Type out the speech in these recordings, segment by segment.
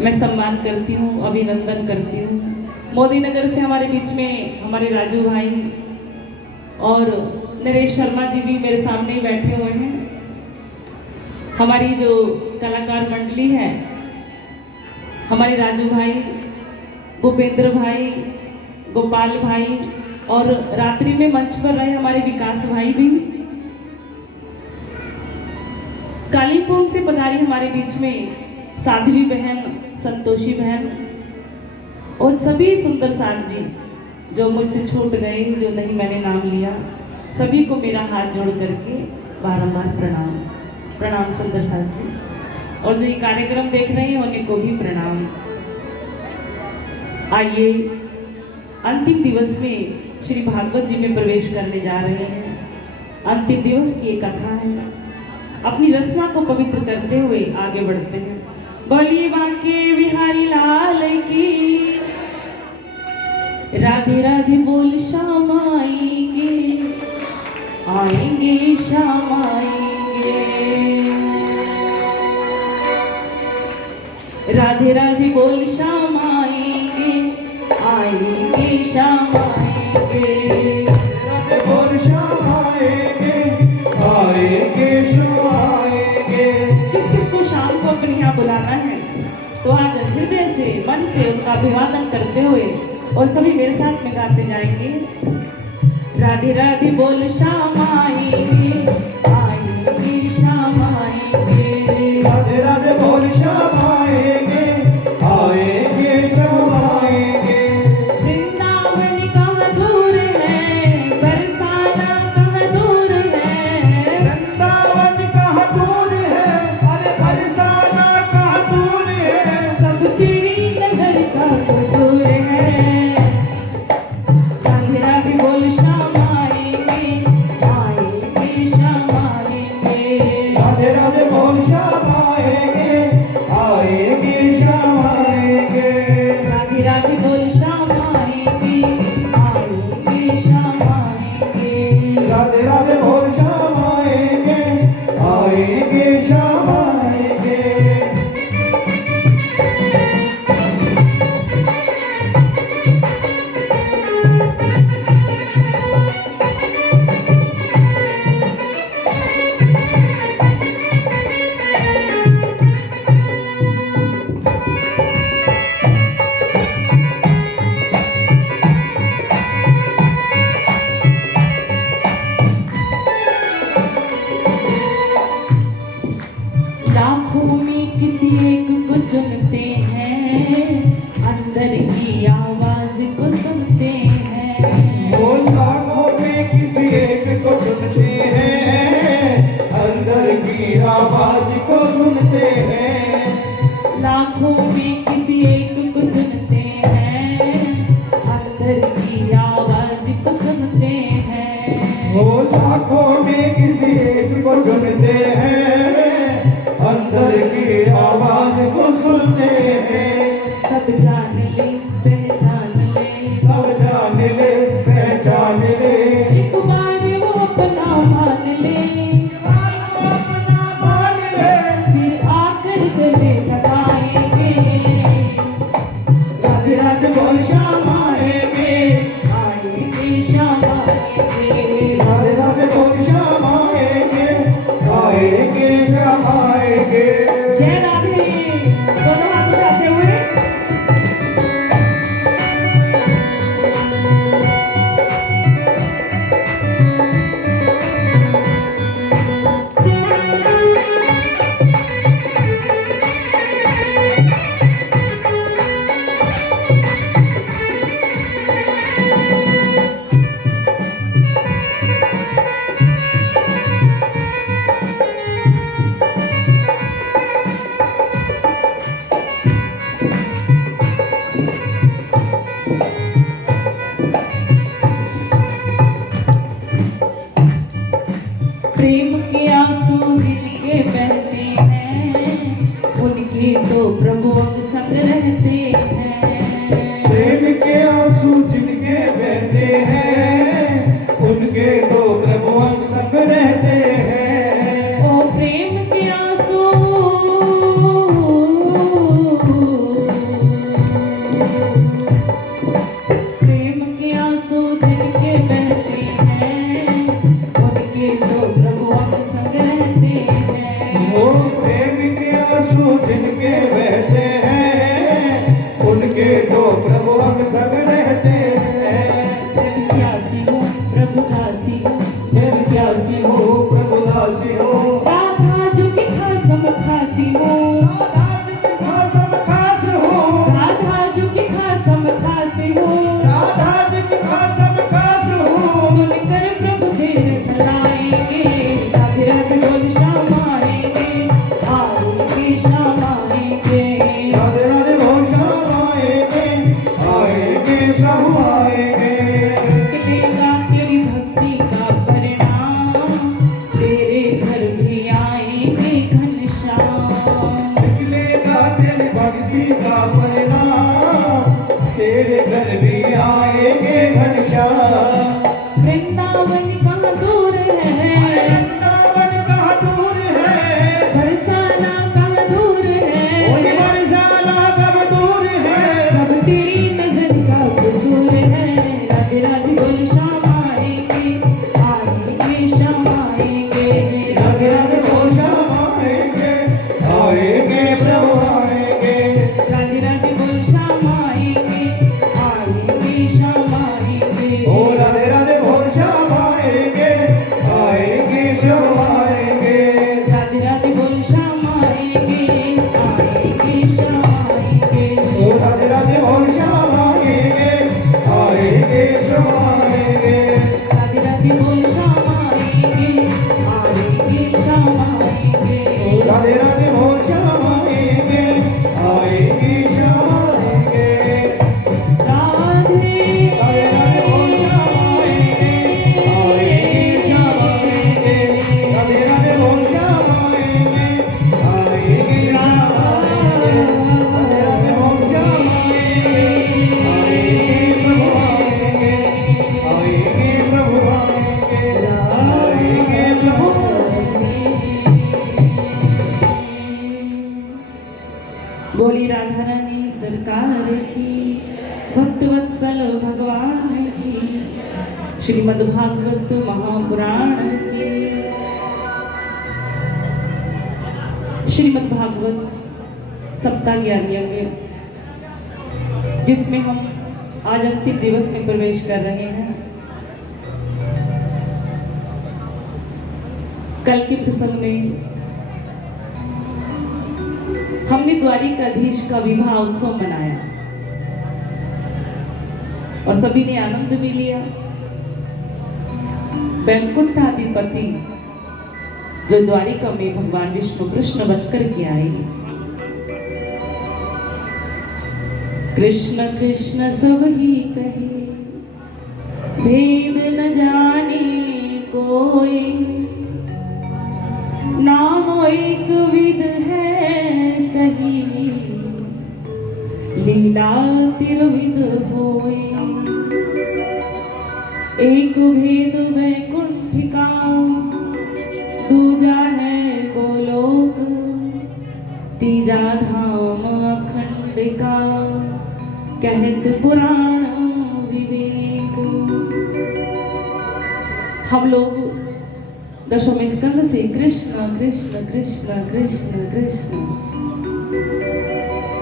मैं सम्मान करती हूँ, अभिनंदन करती हूँ। मोदी नगर से हमारे बीच में हमारे राजू भाई और नरेश शर्मा जी भी मेरे सामने ही बैठे हुए हैं। हमारी जो कलाकार मंडली है, हमारे राजू भाई, भूपेंद्र भाई, गोपाल भाई और रात्रि में मंच पर रहे हमारे विकास भाई भी, कालीपोंग से पधारी हमारे बीच में साध्वी बहन, संतोषी बहन और सभी सुंदर साथ जी जो मुझसे छूट गए, जो नहीं मैंने नाम लिया, सभी को मेरा हाथ जोड़ करके बारंबार प्रणाम। प्रणाम सुंदर साथ जी, और जो ये कार्यक्रम देख रहे हैं उन्हें को भी प्रणाम। आइए अंतिम दिवस में श्री भागवत जी में प्रवेश करने जा रहे हैं। अंतिम दिवस की एक कथा है, अपनी रचना को पवित्र करते हुए आगे बढ़ते हैं। बोलिए बांके बिहारी लाल की, राधे राधे बोल श्याम आएंगे, आएंगे श्याम आएंगे। राधे राधे बोल श्याम आएंगे, आएंगे श्याम आएंगे। राधे बोल श्याम आएंगे, आएंगे श्याम आएंगे। किस किस को शाम को अपने यहाँ बुलाना है तो आज हृदय से, मन से उनका अभिवादन करते हुए और सभी मेरे साथ में गाते जाएंगे। राधे राधे बोल श्याम आएंगे, आएंगे श्याम आएंगे। राधे राधे बोल श्याम आएंगे, आएंगे श्याम आएंगे। वृंदावन कहाँ दूर है, बरसाना कहाँ दूर है। वृंदावन कहाँ दूर है, अरे बरसाना कहाँ दूर है। सब तेरी नजर का कसूर है। राधे राधे बोल श्याम आएंगे, आएंगे श्याम आएंगे। राधे राधे बोल श्याम आएंगे, आएंगे श्याम आएंगे। राधे राधे बोल श्याम आएंगे, आएंगे श्याम आएंगे। राधे राधे बोल श्याम आएंगे, आएंगे श्याम आएंगे। लाखों में किसी एक को चुनते हैं, अंदर की आवाज को सुनते हैं। वो लाखों में किसी एक को चुनते हैं, अंदर की आवाज को सुनते हैं। लाखों में किसी एक को चुनते हैं, अंदर की आवाज को सुनते हैं। वो लाखों में किसी एक को चुनते हैं, अंदर की आवाज को सुनते हैं। सब जान ले, पहचान ले, सब जान ले, पहचान ले। एक बार वो अपना मान ले, अपना मान ले, फिर आकर गले लगाएंगे। राधे राधे बोल श्याम आएंगे, आएंगे श्याम आएंगे। राधे राधे बोल श्याम आएंगे, आएंगे श्याम आएंगे। जय राधे, दोनों हाथ उठाते हुए। प्रेम के आंसू जिनके बहते हैं, उनके तो प्रभु अब संग रहते हैं। प्रेम के आंसू जिनके बहते हैं, उनके तो प्रभु हम संग रहते हैं। ओ प्रेम के आंसू जिनके बहते हैं उनके तो प्रभु हम सब रहते हैं। प्यासी हो प्रभु दासी हो, मैं प्यासी हो प्रभु दासी हो, राधा जो कि खासम खासी हो, राधा जी खासम खास हो, राधा जो कि खासम खासी हो, राधा जी खासम खास हो। सुनकर प्रभु तेरे धराएंगे, राधे राधे बोल श्याम आएंगे, आएंगे श्याम आएंगे। राधे राधे बोल श्याम आएंगे, आएंगे श्याम आएंगे। मिलेगा तेरी भक्ति का परिणाम, तेरे घर भी आएंगे घनश्याम। निकलेगा तेरी भक्ति का परिणाम, तेरे घर भी आएंगे घनश्याम। वृंदावन कहाँ दूर है, वृंदावन कहाँ दूर है, बरसाना कहाँ दूर कोई है, बरसाना कब दूर है। सब तेरी नजर का कसूर है। राधे राधे बोल श्याम आएंगे, आएंगे श्याम आएंगे। राधे राधे बोल श्याम आएंगे, आएंगे श्याम आएंगे। राधे राधे बोल श्याम आएंगे, आएंगे श्याम आएंगे। ओ राधे राधे बोल श्याम आएंगे, आएंगे श्याम आएंगे। राधे राधे बोल श्याम आएंगे, आएंगे श्याम आएंगे। ओ राधे राधे बोल श्याम आएंगे, आएंगे श्याम आएंगे। राधे राधे बोल श्याम आएंगे, आएंगे श्याम आएंगे। ओ राधे राधे बोल श्याम आएंगे, आएंगे श्याम आएंगे। राधे राधे राधे बोल श्याम आएंगे, आएंगे श्याम आएंगे। राधे राधे बोल श्याम आएंगे, आएंगे श्याम आएंगे। राधे राधे बोल श्याम आएंगे, आएंगे प्रभु आएंगे, आएंगे प्रभु आएंगे, आएंगे प्रभु। बोली राधा रानी सरकार की, भक्त वत्सल भगवान की, श्रीमद् भागवत महापुराण की। श्रीमद् भागवत सप्ताह ज्ञान यज्ञ, जिसमें हम आज अंतिम दिवस में प्रवेश कर रहे हैं। कल के प्रसंग में हमने द्वारिकाधीश का विवाह उत्सव मनाया और सभी ने आनंद भी लिया। वैकुंठाधिपति जो द्वारिका में भगवान विष्णु कृष्ण बनकर के आए, कृष्ण कृष्ण सब ही कहे, भेद न जाने कोई, नाम एक विध है सही, लीला तिरविध होए। एक भेद वैकुंठिका, दूजा है गोलोक, तीजा धाम अखंडिका, कहत पुराण विवेक। हम लोग दशम स्कंद से कृष्ण कृष्ण कृष्ण कृष्ण कृष्ण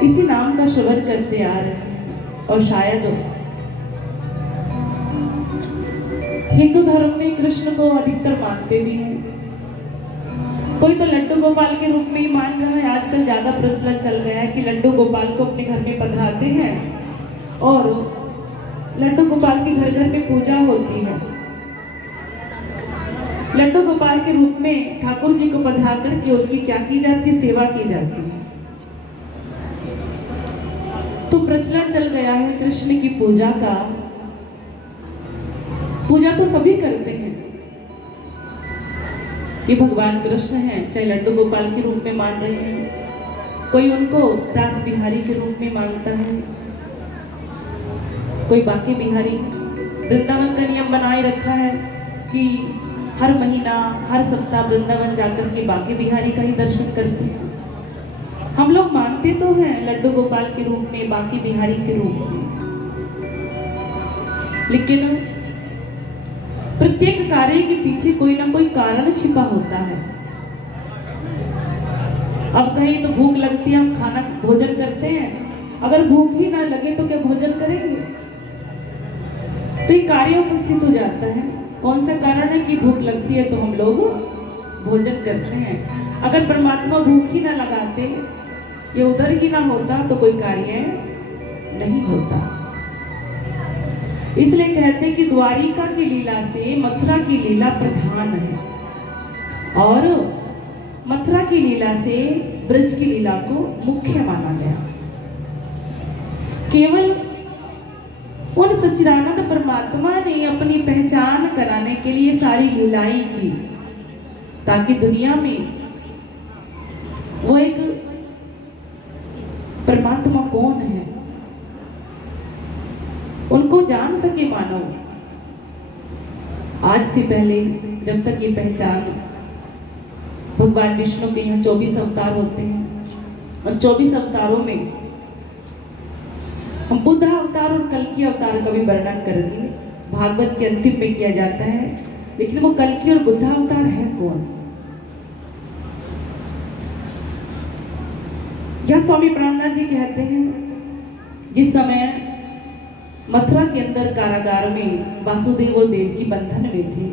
इसी नाम का श्रवण करते आ रहे हैं। और शायद हिंदू धर्म में कृष्ण को अधिकतर मानते भी हैं। कोई तो लड्डू गोपाल के रूप में ही मान रहा है। आजकल ज्यादा प्रचलन चल गया है कि लड्डू गोपाल को अपने घर में पधराते हैं और लड्डू गोपाल की घर घर में पूजा होती है। लड्डू गोपाल के रूप में ठाकुर जी को पधरा करके उनकी क्या की जाती है, सेवा की जाती है। तो प्रचलन चल गया है कृष्ण की पूजा का। पूजा तो सभी करते हैं कि भगवान कृष्ण हैं, चाहे लड्डू गोपाल के रूप में मान रहे हैं, कोई उनको रास बिहारी के रूप में मानता है, कोई बाकी बिहारी। वृंदावन का नियम बनाए रखा है कि हर महीना हर सप्ताह वृंदावन जाकर के बाकी बिहारी का ही दर्शन करते हैं। हम लोग मानते तो हैं लड्डू गोपाल के रूप में, बाकी बिहारी के रूप में, लेकिन प्रत्येक कार्य के पीछे कोई ना कोई कारण छिपा होता है। अब कहीं तो भूख लगती है, हम खाना भोजन करते हैं, अगर भूख ही ना लगे तो क्या भोजन करेंगे? तो ये कार्य उपस्थित हो जाता है। कौन सा कारण है कि भूख लगती है तो हम लोग भोजन करते हैं। अगर परमात्मा भूख ही ना लगाते, ये उधर ही ना होता तो कोई कार्य नहीं होता। इसलिए कहते हैं कि द्वारिका की लीला से मथुरा की लीला प्रधान है और मथुरा की लीला से ब्रज की लीला को मुख्य माना गया। केवल उन सच्चिदानंद परमात्मा ने अपनी पहचान कराने के लिए सारी लीलाएं की, ताकि दुनिया में वो एक परमात्मा कौन है उनको जान सके मानव। आज से पहले जब तक ये पहचान, भगवान विष्णु के यहाँ 24 अवतार होते हैं और 24 अवतारों में हम बुद्ध अवतार और कल्कि अवतार का भी वर्णन करेंगे, भागवत के अंतिम में किया जाता है। लेकिन वो कल्कि और बुद्ध अवतार है कौन? यह स्वामी प्रणवनाथ जी कहते हैं, जिस समय मथुरा के अंदर कारागार में वासुदेव और देवकी बंधन में थे,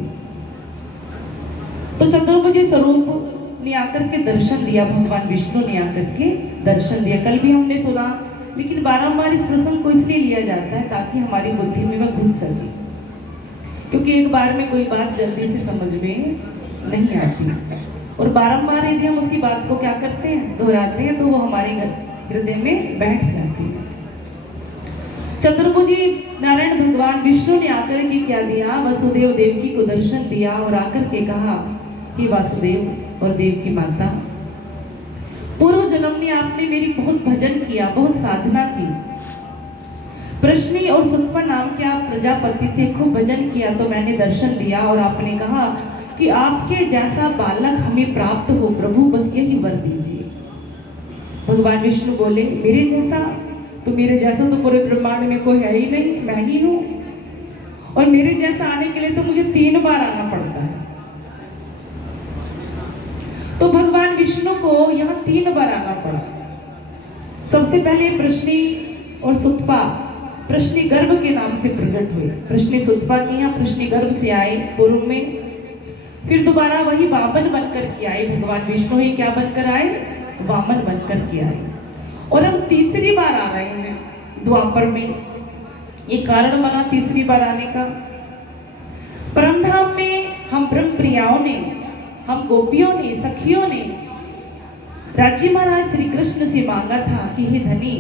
तो चतुर्भुज स्वरूप ने आकर के दर्शन दिया, भगवान विष्णु ने आकर के दर्शन दिया। कल भी हमने सुना, लेकिन बारंबार इस प्रसंग को इसलिए लिया जाता है ताकि हमारी बुद्धि में वह घुस सके, क्योंकि एक बार में कोई बात जल्दी से समझ में नहीं आती, और बारंबार यदि हम उसी बात को क्या करते हैं, दोहराते हैं, तो वो हमारे हृदय में बैठ जाती है। चतुर्भुजी नारायण भगवान विष्णु ने आकर के क्या दिया, वसुदेव देवकी को दर्शन दिया और आकर के कहा कि वासुदेव और देवकी माता, पूर्व जन्म में आपने मेरी बहुत भजन किया, बहुत साधना की, प्रश्नी और सुतपा नाम के आप प्रजापति थे, खूब भजन किया, तो मैंने दर्शन दिया और आपने कहा कि आपके जैसा बालक हमें प्राप्त हो प्रभु, बस यही वर दीजिए। भगवान विष्णु बोले, मेरे जैसा? तो मेरे जैसा तो पूरे ब्रह्मांड में कोई है ही नहीं, मैं ही हूं, और मेरे जैसा आने के लिए तो मुझे 3 बार आना पड़ता है। तो भगवान विष्णु को यहाँ 3 बार आना पड़ा। सबसे पहले प्रश्नी और सुतपा प्रश्नी गर्भ के नाम से प्रकट हुए, प्रश्नी सुतपा के यहाँ प्रश्नी गर्भ से आए पूर्व में, फिर दोबारा वही वामन बनकर के आए, भगवान विष्णु ही क्या बनकर आए, वामन बनकर के आए, और अब तीसरी बार आ रहे हैं द्वापर में। ये कारण बना तीसरी बार आने का। परमधाम में हम ब्रह्म प्रियाओं ने, हम गोपियों ने, सखियों ने राजी महाराज श्री कृष्ण से मांगा था कि हे धनी,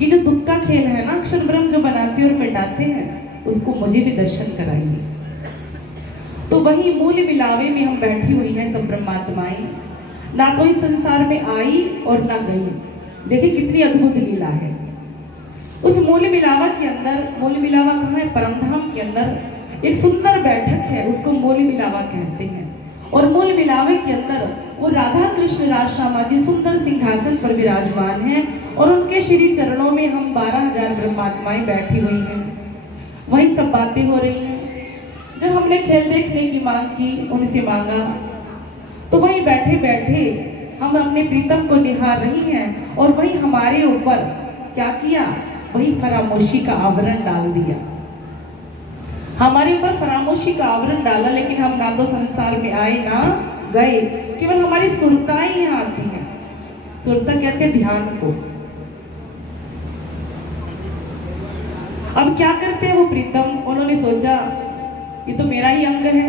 ये जो दुख का खेल है ना, अक्षर ब्रह्म जो बनाते और मिटाते हैं, उसको मुझे भी दर्शन कराइए। तो वही मूल मिलावे में हम बैठी हुई हैं सब ब्रह्मात्माएं, ना तो इस संसार में आई और ना गई। देखिए कितनी अद्भुत लीला है। उस मूल मिलावा के अंदर, मूल मिलावा कहाँ है, परमधाम के अंदर एक सुंदर बैठक है, उसको मूल मिलावा कहते हैं। और मूल मिलावे के अंदर वो राधा कृष्ण राज श्यामा जी सुंदर सिंहासन पर विराजमान हैं, और उनके श्री चरणों में हम 12,000 ब्रह्मात्माएं बैठी हुई हैं। वही सब बातें हो रही हैं। जब हमने खेल देखने की मांग की, उनसे मांगा, तो वही बैठे बैठे हम अपने प्रीतम को निहार रही हैं, और वही हमारे ऊपर क्या किया, वही फरामोशी का आवरण डाल दिया। हमारे ऊपर फरामोशी का आवरण डाला, लेकिन हम ना तो संसार में आए ना गए, केवल हमारी सुरताएं यहाँ आती हैं। सुरता कहते हैं ध्यान को। अब क्या करते हैं वो प्रीतम, उन्होंने सोचा ये तो मेरा ही अंग है,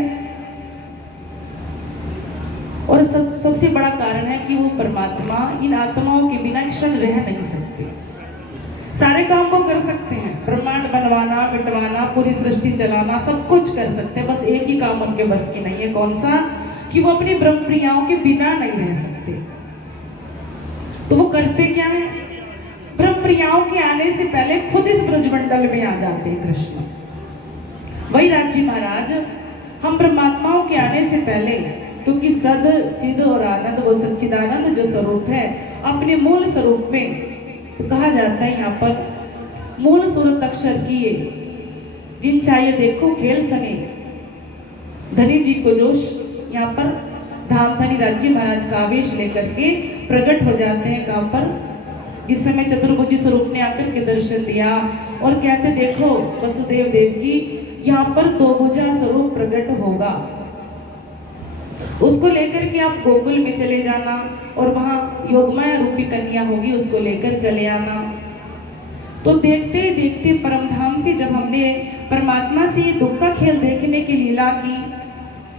और सबसे बड़ा कारण है कि वो परमात्मा इन आत्माओं के बिना क्षण रह नहीं सकते। सारे काम वो कर सकते हैं, ब्रह्मांड बनवाना, मिटवाना, पूरी सृष्टि चलाना, सब कुछ कर सकते हैं, बस एक ही काम उनके बस की नहीं है। कौन सा? कि वो अपनी ब्रह्म प्रियाओं के बिना नहीं रह सकते। तो वो करते क्या है, ब्रह्म प्रियाओं के आने से पहले खुद इस ब्रजमंडल में आ जाते हैं कृष्ण। वही राजी महाराज, हम ब्रह्मात्माओं के आने से पहले, क्योंकि सद चिद और आनंद, वो सच्चिदानंद जो स्वरूप है अपने मूल स्वरूप में, तो कहा जाता है यहाँ पर मूल सूरत अक्षर किए जिन चाहिए देखो खेल सने धनी जी को जोश। यहाँ पर धाम धनी राज्य महाराज का आवेश लेकर के प्रकट हो जाते हैं कहाँ पर, जिस समय चतुर्भुज स्वरूप ने आकर के दर्शन दिया और कहते देखो वसुदेव देवकी यहाँ पर दो भुजा स्वरूप प्रकट होगा, उसको लेकर के आप गोकुल में चले जाना और वहां योगमाया रूपी कन्या होगी, उसको लेकर चले आना। तो देखते देखते परमधाम से जब हमने परमात्मा से ये दुख का खेल देखने की लीला की,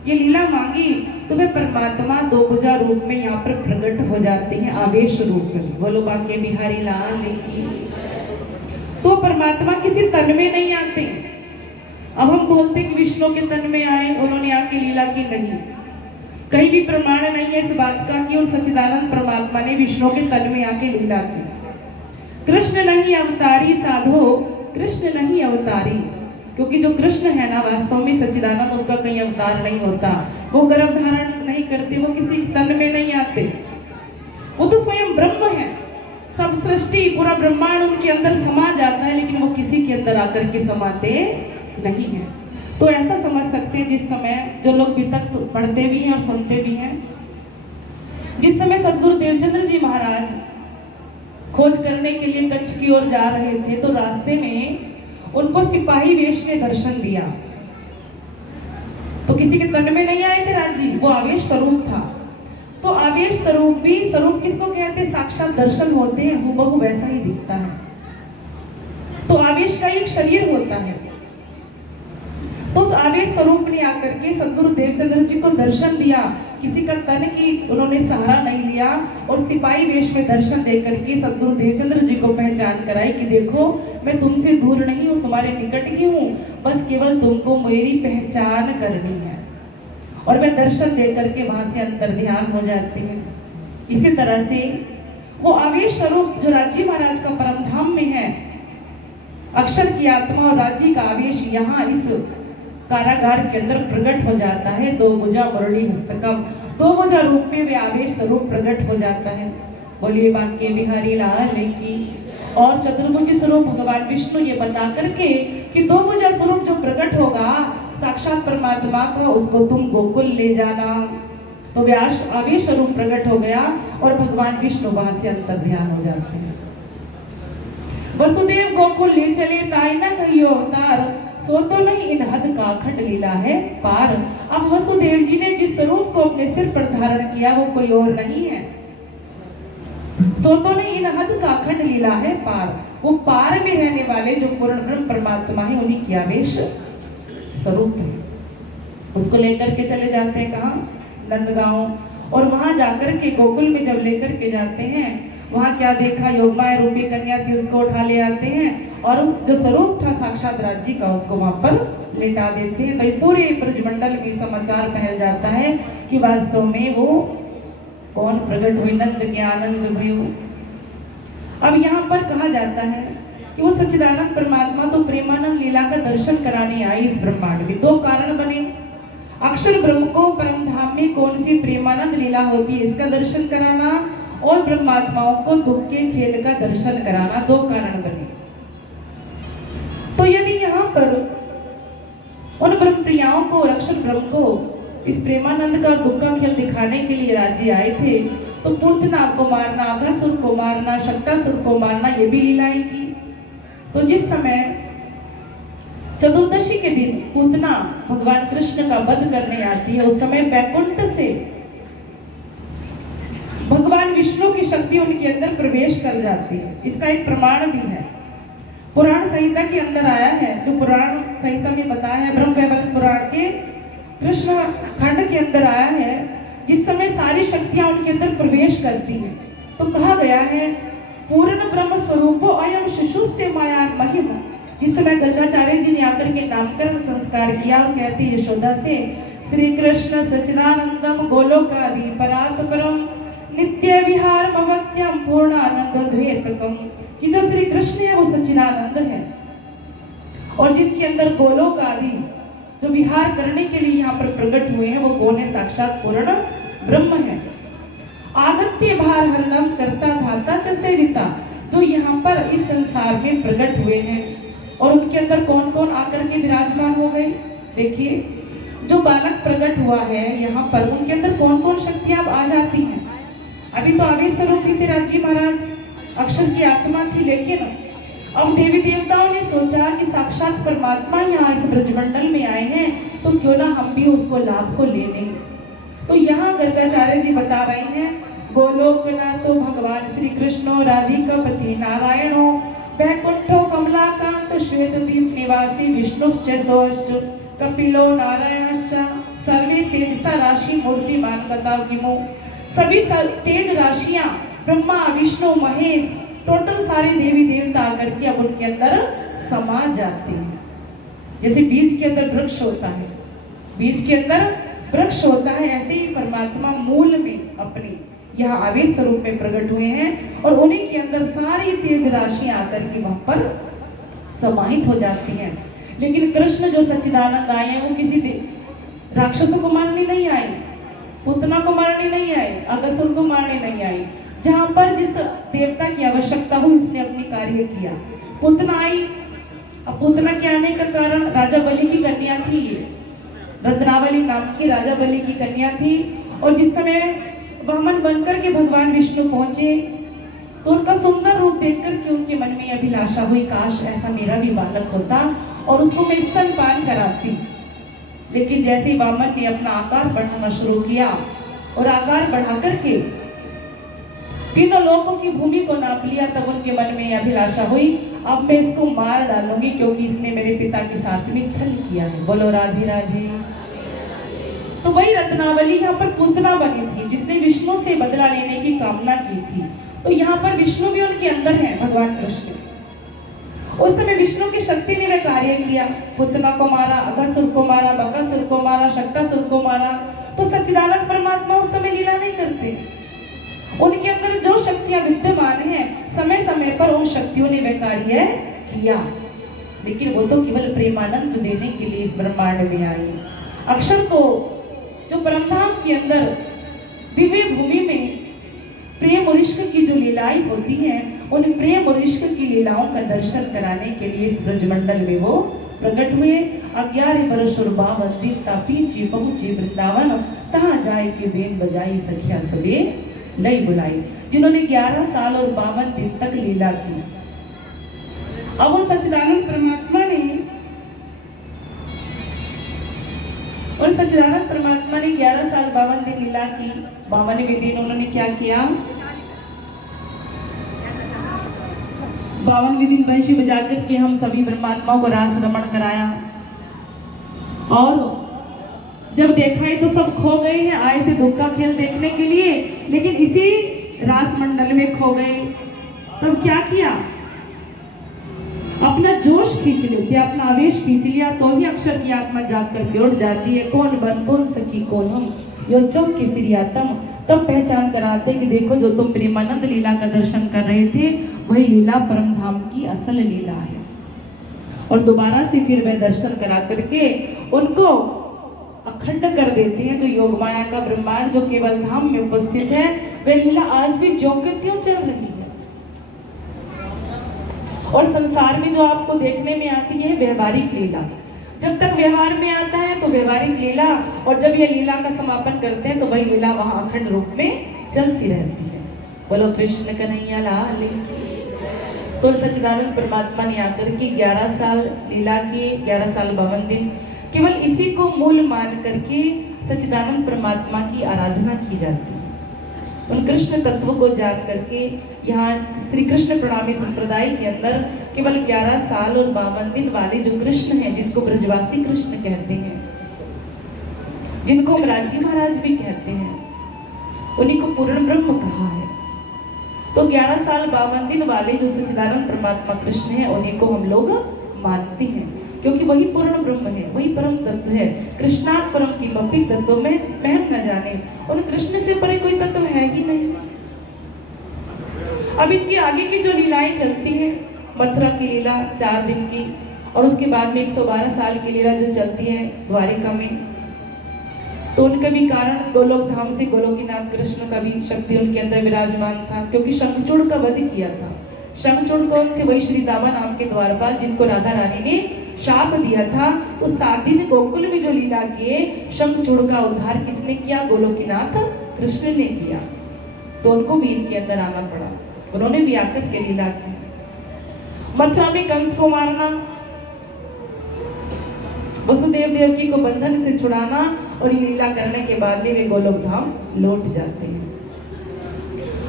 ये लीला मांगी, तो वे परमात्मा दो भुजा रूप में यहाँ पर प्रकट हो जाते हैं, आवेश रूप में। बोलो बांके बिहारी लाल की। तो परमात्मा किसी तन में नहीं आते। अब हम बोलते कि विष्णु के तन में आए, उन्होंने आके लीला की, नहीं, कहीं भी प्रमाण नहीं है इस बात का कि उन सच्चिदानंद परमात्मा ने विष्णु के तन में आके लीला की। कृष्ण नहीं अवतारी साधो, कृष्ण नहीं अवतारी, क्योंकि जो कृष्ण है ना वास्तव में सच्चिदानंद, उनका कहीं अवतार नहीं होता, वो गर्भ धारण नहीं करते, वो किसी तन में नहीं आते, वो तो स्वयं ब्रह्म है। सब सृष्टि पूरा ब्रह्मांड उनके अंदर समा जाता है, लेकिन वो किसी के अंदर आकर के समाते नहीं है। तो ऐसा समझ सकते हैं, जिस समय जो लोग भी तक पढ़ते भी हैं और सुनते भी हैं, जिस समय सदगुरु देवचंद्र जी महाराज खोज करने के लिए कच्छ की ओर जा रहे थे, तो रास्ते में उनको सिपाही वेश ने दर्शन दिया। तो किसी के तन में नहीं आए थे राज जी, वो आवेश स्वरूप था। तो आवेश स्वरूप भी, स्वरूप किसको कहते हैं, साक्षात दर्शन होते हैं, हूबहू वैसा ही दिखता है। तो आवेश का एक शरीर होता है। तो उस आवेश स्वरूप ने आकर के सदगुरु देवचंद्र जी को दर्शन दिया, किसी का तन की उन्होंने सहारा नहीं लिया, और सिपाही वेश में दर्शन देकर के सदगुरु देवचंद्र जी को पहचान कराई कि देखो मैं तुमसे दूर नहीं हूँ, तुम्हारे निकट ही हूँ, बस केवल तुमको मेरी पहचान करनी है। और मैं दर्शन दे करके वहां से अंतर ध्यान हो जाती है। इसी तरह से वो आवेश स्वरूप जो राजी महाराज का परमधाम में है, अक्षर की आत्मा और राजी का आवेश यहाँ इस कारागार के अंदर प्रकट हो जाता है। दो भुजा मुरली हस्तकम, दो भुजा रूप में वे आवेश स्वरूप प्रकट हो जाता है। बोलिए बांके बिहारी लाल की। और चतुर्भुज स्वरूप भगवान विष्णु ये बता करके कि दो भुजा स्वरूप जो प्रकट होगा साक्षात परमात्मा का, उसको तुम गोकुल ले जाना। तो वे आवेश स्वरूप प्रकट हो गया और भगवान विष्णु वहां से अंतर ध्यान हो जाते हैं। वसुदेव गोकुल ले चले ताई न कहियो अवतार, सो तो नहीं इन हद का खट लीला है पार। अब वसुदेव जी ने जिस स्वरूप को अपने सिर पर धारण किया वो कोई और नहीं है, सो तो नहीं इन हद का खट लीला है पार। वो पार में रहने वाले जो पूर्ण ब्रह्म परमात्मा है, उन्हीं की आवेश स्वरूप है। उसको लेकर के चले जाते हैं कहाँ, नंदगांव। और वहां जाकर के गोकुल में जब लेकर के जाते हैं, वहां क्या देखा, योगमाया रूपी कन्या थी, उसको उठा ले आते हैं और जो स्वरूप था साक्षात राज्य का, उसको वहां पर लेटा देते हैं। तो पूरे ब्रजमंडल में समाचार फैल जाता है कि वास्तव में वो कौन प्रकट हुई, नंद के आनंद भयो। अब यहाँ पर कहा जाता है कि वो सच्चिदानंद परमात्मा तो प्रेमानंद लीला का दर्शन कराने आए इस ब्रह्मांड में। दो कारण बने, अक्षर ब्रह्म को परमधाम में कौन सी प्रेमानंद लीला होती है इसका दर्शन कराना, और ब्रह्मात्माओं को दुख के खेल का दर्शन कराना, दो कारण बने। तो यदि यहाँ पर उन ब्रह्म प्रियाओं को और अक्षर ब्रह्म को इस प्रेमानंद का दुख का खेल दिखाने के लिए राज्य आए थे, तो पूतना को मारना, अघासुर को मारना, शक्टासुर को मारना, ये भी लीलाएं की। तो जिस समय चतुर्दशी के दिन पूतना भगवान कृष्ण का वध करने आती है, उस समय बैकुंठ से भगवान विष्णु की शक्ति उनके अंदर प्रवेश कर जाती है। इसका एक प्रमाण भी है, पुराण संहिता के अंदर आया है, जो पुराण संहिता में बताया है, ब्रह्म वैवर्त पुराण के कृष्ण खंड के अंदर आया है। जिस समय सारी शक्तियां उनके अंदर प्रवेश करती हैं, तो कहा गया है पूर्ण ब्रह्म स्वरूपो अयम शिशुस्ते माया महिम। जिस समय गर्गाचार्य जी ने आकर के नामकरण संस्कार किया और कहते यशोदा से, श्री कृष्ण सच्चिदानंदम गोलोकादि परार्थ परम नित्य विहार मवत्यम पूर्णानंद द्वैतकम, कि जो श्री कृष्ण है वो सच्चिदानंद है और जिनके अंदर गोलोक आदि जो विहार करने के लिए यहाँ पर प्रकट हुए हैं, वो कौन है, साक्षात पूर्ण ब्रह्म है। आगत्य भार हरणम करता धाता च सेविता, जो यहाँ पर इस संसार में प्रकट हुए हैं। और उनके अंदर कौन कौन आकर के विराजमान हो गए, देखिए जो बालक प्रकट हुआ है यहाँ पर, उनके अंदर कौन कौन शक्तियां आ जाती हैं। अभी तो आवेश स्वरूप ही थे राजी महाराज, अक्षर की आत्मा थी, लेकिन अब देवी देवताओं ने सोचा कि साक्षात परमात्मा यहाँ इस ब्रजमंडल में आए हैं, तो क्यों ना हम भी उसको लाभ को ले लें। तो यहाँ गर्गाचार्य जी बता रहे हैं, गोलोकनाथो भगवान श्री कृष्णो राधिकापति नारायणो वैकुंठो कमलाकांत श्वेतदीप निवासी विष्णुश्च सोश्च कपिलो नारायणश्च सर्वे तेजसा राशि मूर्तिमान कथा किमो। सभी तेज राशियां ब्रह्मा विष्णु महेश टोटल सारे देवी देवता आकर के अब उनके अंदर समा जाते हैं। जैसे बीज के अंदर वृक्ष होता है, बीज के अंदर वृक्ष होता है, ऐसे ही परमात्मा मूल में अपने यहाँ आवेश स्वरूप में प्रकट हुए हैं और उन्हीं के अंदर सारी तेज राशियां आकर के वहां पर समाहित हो जाती हैं। लेकिन कृष्ण जो सच्चिदानंद आए हैं वो किसी राक्षसों को मारने नहीं आए, पूतना को मारने नहीं आए, अगसुर को मारने नहीं आए। जहां पर जिस देवता की आवश्यकता हुई उसने अपनी कार्य किया। पूतना आई, अब पूतना के आने का कारण राजा बलि की कन्या थी, रत्नावली नाम की राजा बलि की कन्या थी। और जिस समय वामन बनकर के भगवान विष्णु पहुंचे तो उनका सुंदर रूप देखकर के उनके मन में अभिलाषा हुई, काश ऐसा मेरा भी बालक होता और उसको मैं स्तनपान कराती। लेकिन जैसे ही वामन ने अपना आकार बढ़ाना शुरू किया और आकार बढ़ा करके तीनों लोगों की भूमि को नाप लिया, तब उनके मन में अभिलाषा हुई, अब मैं इसको मार डालूंगी क्योंकि इसने मेरे पिता के साथ में छल किया है। बोलो राधे राधे। तो वही रत्नावली यहाँ पर पूतना बनी थी जिसने विष्णु से बदला लेने की कामना की थी। तो यहाँ पर विष्णु भी उनके अंदर है, भगवान कृष्ण। उस समय विष्णु की शक्ति ने वह कार्य किया, पुतना को मारा, अगसुर को मारा, बकासुर को मारा, शक्तासुर को मारा। तो सच्चिदानंद परमात्मा उस समय लीला नहीं करते, उनके अंदर जो शक्तियां विद्यमान हैं समय समय पर उन शक्तियों ने वह कार्य किया। लेकिन वो तो केवल प्रेमानंद देने के लिए इस ब्रह्मांड में आई। अक्षर को जो परमधाम के अंदर दिव्य भूमि में प्रेम और इश्क की जो लीलाएं होती हैं, उन प्रेम और इश्क की लीलाओं का दर्शन कराने के लिए इस ब्रजमंडल में वो प्रकट हुए। 11 वर्ष और 52 दिन तापीची पहुंचे वृंदावन, तहाँ जाए के बेन बजाई सखिया सबे लई बुलाई। जिन्होंने 11 साल और 52 दिन तक लीला की। अब वो सच्चिदानंद परमात्मा ने 11 साल 52 दिन लीला की। 52वें दिन उन्होंने क्या किया, 52वें दिन बंशी बजाकर के हम सभी परमात्माओं को रास रमण कराया। और जब देखा है तो सब खो गए हैं, आए थे दुख का खेल देखने के लिए, लेकिन इसी रास मंडल में खो गए। तब क्या किया, अपना जोश खींच लेते, अपना आवेश खींच लिया, तो ही अक्षर की आत्मा जाग करके उठ जाती है। कौन बन कौन सखी कौन हम, यो चौक के फिर आतम। तब पहचान कराते कि देखो जो तुम प्रेमानंद लीला का दर्शन कर रहे थे वही लीला परमधाम की असल लीला है। और दोबारा से फिर वह दर्शन करा करके उनको अखंड कर देते हैं। जो योग माया का ब्रह्मांड जो केवल धाम में उपस्थित है, वह लीला आज भी ज्यों के त्यों चल रही है। और संसार में जो आपको देखने में आती है व्यवहारिक लीला, जब तक व्यवहार में आता है तो व्यवहारिक लीला, और जब यह लीला का समापन करते हैं तो वही लीला वहां अखंड रूप में चलती रहती है। बोलो कृष्ण कन्हैया लाल। तो सच्चिदानंद परमात्मा ने आकर के 11 साल लीला की, 11 साल 52 दिन, केवल इसी को मूल मान करके सच्चिदानंद परमात्मा की आराधना की जाती है। उन कृष्ण तत्व को जान करके यहाँ श्री कृष्ण प्रणामी संप्रदाय के अंदर केवल 11 साल और 52 दिन वाले जो कृष्ण हैं, जिसको ब्रजवासी कृष्ण कहते हैं, जिनको राजी महाराज भी कहते हैं, उन्हीं को पूर्ण ब्रह्म कहा है। तो 11 साल 52 दिन वाले जो सच्चिदानंद परमात्मा कृष्ण है, उन्हीं को हम लोग मानते हैं, क्योंकि वही पूर्ण ब्रह्म है, वही परम तत्व है। कृष्णात् परम की मपी तत्व में महम न जाने, उन कृष्ण से परे कोई तत्व है ही नहीं। अब इनकी आगे की जो लीलाएं चलती हैं, मथुरा की लीला 4 दिन की, और उसके बाद में 112 साल की लीला जो चलती है द्वारिका में, तो उनका भी कारण गोलोक धाम से गोलोकीनाथ कृष्ण का भी शक्ति उनके अंदर विराजमान था, क्योंकि शंखचूड़ का वध किया था। शंखचूड़ कौन थे? वही श्री दामा नाम के द्वारपाल, जिनको राधा रानी ने शाप दिया था। तो 7 दिन गोकुल में जो लीला किए, शंखचूड़ का उद्धार किसने किया? गोलोकीनाथ कृष्ण ने किया। तो उनको भी इनके अंदर आना पड़ा, उन्होंने भी आकर के लीला की। मथुरा में कंस को मारना, वसुदेव देवकी को बंधन से छुड़ाना, और ये लीला करने के बाद में वे गोलोक धाम लौट जाते हैं।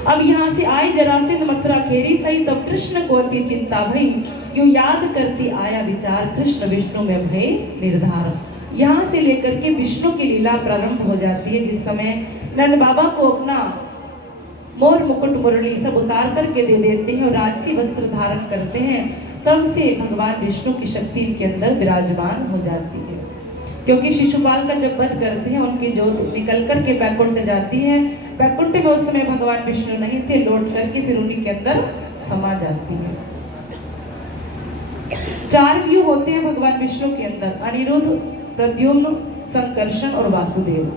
अब यहाँ से आए जरासंध मथुरा खेड़ी सही, तब कृष्ण को अति चिंता भई, यूं याद करती आया विचार, कृष्ण विष्णु में भय निर्धार। यहाँ से लेकर के विष्णु की लीला प्रारंभ हो जाती है, जिस समय नंद बाबा को अपना मोर मुकुट मुरली सब उतार करके दे देते हैं और राजसी वस्त्र धारण करते हैं, तब से भगवान विष्णु की शक्ति इनके अंदर विराजमान हो जाती है। क्योंकि शिशुपाल का जब वध करते हैं, उनकी जोत निकल करके बैकुंठ जाती है। बैकुंठ में उस समय भगवान विष्णु नहीं थे, लौट करके फिर उन्हीं के अंदर समा जाती है। 4 व्यू होते हैं भगवान विष्णु के अंदर, अनिरुद्ध, प्रद्युम्न, संकर्षण और वासुदेव।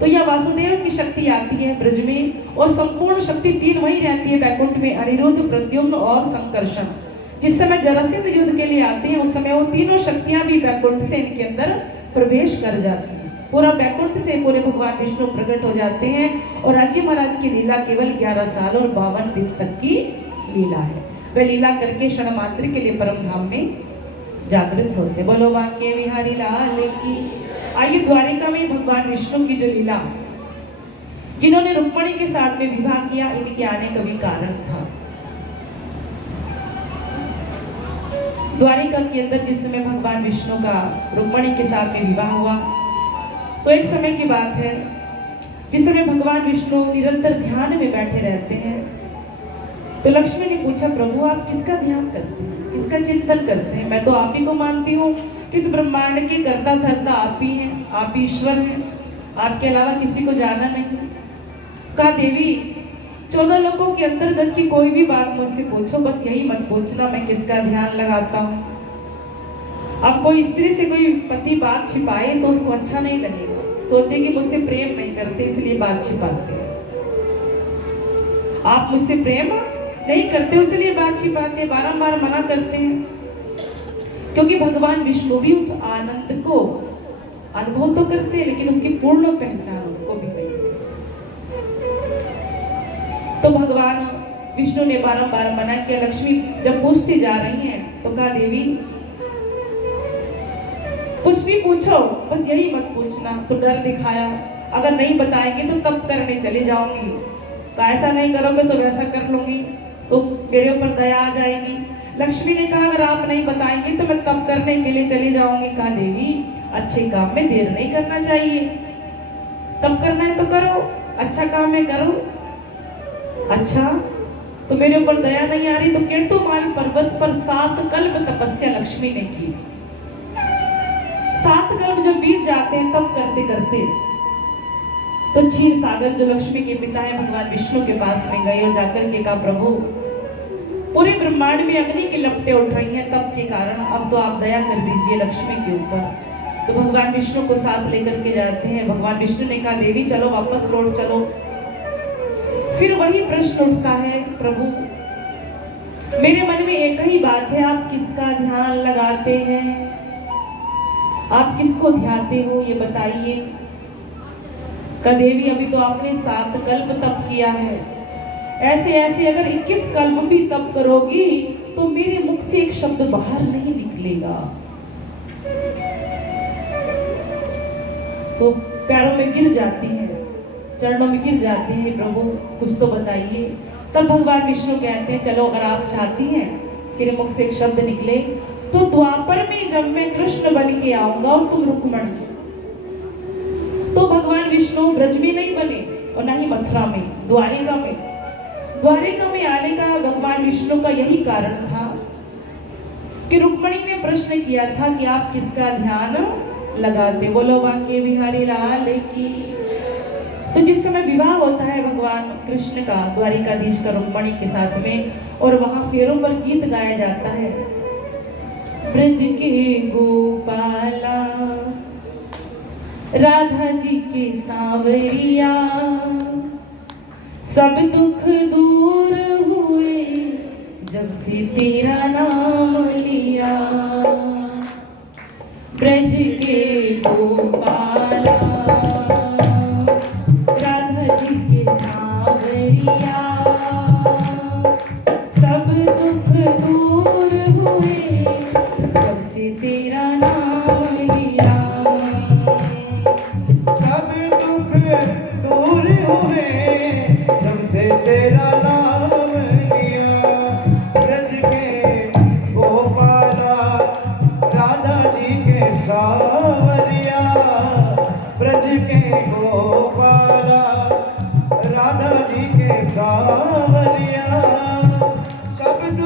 तो यह वासुदेव की शक्ति आती है ब्रज में, और संपूर्ण शक्ति 3 वही रहती है बैकुंठ में, अनिरुद्ध, प्रद्युम्न और संकर्षण। जिस समय जरासंध युद्ध के लिए आते हैं, उस समय वो तीनों शक्तियां भी बैकुंठ से इनके अंदर प्रवेश कर जाती हैं। पूरा बैकुंठ से पूरे भगवान विष्णु प्रकट हो जाते हैं, और राजी महाराज की लीला केवल 11 साल और 52 दिन तक की लीला है। वह लीला करके क्षण मात्र के लिए परम धाम में जागृत होते। बोलो बांके बिहारी लाल की। आइए द्वारिका में भगवान विष्णु की जो लीला, जिन्होंने रुक्मणी के साथ में विवाह किया, इनके आने का भी कारण था। द्वारिका के अंदर जिस समय भगवान विष्णु का रुक्मणी के साथ में विवाह हुआ, तो एक समय की बात है, जिस समय भगवान विष्णु निरंतर ध्यान में बैठे रहते हैं, तो लक्ष्मी ने पूछा, प्रभु आप किसका ध्यान करते हैं, किसका चिंतन करते हैं? मैं तो आप ही को मानती हूँ, किस ब्रह्मांड के कर्ता धर्ता आप ही हैं, आप ही ईश्वर हैं, आपके अलावा किसी को जाना नहीं। कहा, देवी 14 लोकों के अंतर्गत की कोई भी बात मुझसे पूछो, बस यही मत पूछना मैं किसका ध्यान लगाता हूँ। अब कोई स्त्री से कोई पति बात छिपाए तो उसको अच्छा नहीं लगेगा, सोचेगी मुझसे प्रेम नहीं करते इसलिए बात छिपाते हैं। आप मुझसे प्रेम नहीं करते इसलिए बात छिपाते हैं, बारंबार मना करते हैं। क्योंकि भगवान विष्णु भी उस आनंद को अनुभव तो करते हैं, लेकिन उसकी पूर्ण पहचान उनको भी नहीं। तो भगवान विष्णु ने बारंबार मना किया। लक्ष्मी जब पूछती जा रही हैं, तो कहा, देवी कुछ भी पूछो, बस यही मत पूछना। तो डर दिखाया, अगर नहीं बताएंगे तो तब करने चले जाऊंगी, तो ऐसा नहीं करोगे तो वैसा कर लूंगी, तो मेरे ऊपर दया आ जाएगी। लक्ष्मी ने कहा, अगर आप नहीं बताएंगे तो मैं तब करने के लिए चली जाऊंगी। कहा, देवी अच्छे काम में देर नहीं करना चाहिए, तब करना है तो करो, अच्छा काम है करो। अच्छा, तो मेरे ऊपर दया नहीं आ रही, तो केतुमाल पर्वत पर 7 कल्प तपस्या लक्ष्मी ने की। 7 कल्प जब बीत जाते हैं, तब करते करते तो क्षीर सागर जो लक्ष्मी के पिता है भगवान विष्णु के पास में गए और जाकर के कहा, प्रभु पूरे ब्रह्मांड में अग्नि की लपटें उठ रही हैं तप के कारण, अब तो आप दया कर दीजिए लक्ष्मी के ऊपर। तो भगवान विष्णु को साथ लेकर के जाते हैं। भगवान विष्णु ने कहा, देवी चलो वापस लौट चलो। फिर वही प्रश्न उठता है, प्रभु मेरे मन में एक ही बात है, आप किसका ध्यान लगाते हैं, आप किसको ध्याते हो ये बताइए। का देवी अभी तो आपने 7 कल्प तप किया है, ऐसे ऐसे अगर 21 कल्प भी तप करोगी तो मेरे मुख से एक शब्द बाहर नहीं निकलेगा। तो पैरों में गिर जाती है, चरणों में गिर जाते हैं, प्रभु कुछ तो बताइए। तब भगवान विष्णु कहते हैं, चलो अगर आप चाहती हैं कि मेरे मुख से एक शब्द निकले, तो द्वापर में जब मैं कृष्ण बन के आऊंगा और तुम रुक्मणी। तो भगवान विष्णु ब्रज में नहीं बने और ना ही मथुरा में, द्वारिका में। द्वारिका में आने का भगवान विष्णु का यही कारण था कि रुक्मणी ने प्रश्न किया था कि आप किसका ध्यान लगाते। बोलो बांके बिहारी लाल की। तो जिस समय विवाह होता है भगवान कृष्ण का द्वारिकाधीश का रुक्मणी के साथ में, और वहां फेरों पर गीत गाया जाता है, ब्रज के गोपाला राधा जी के सांवरिया, सब दुख दूर हुए जब से तेरा नाम लिया। ब्रज के गोपाला राधा जी के सांवरिया,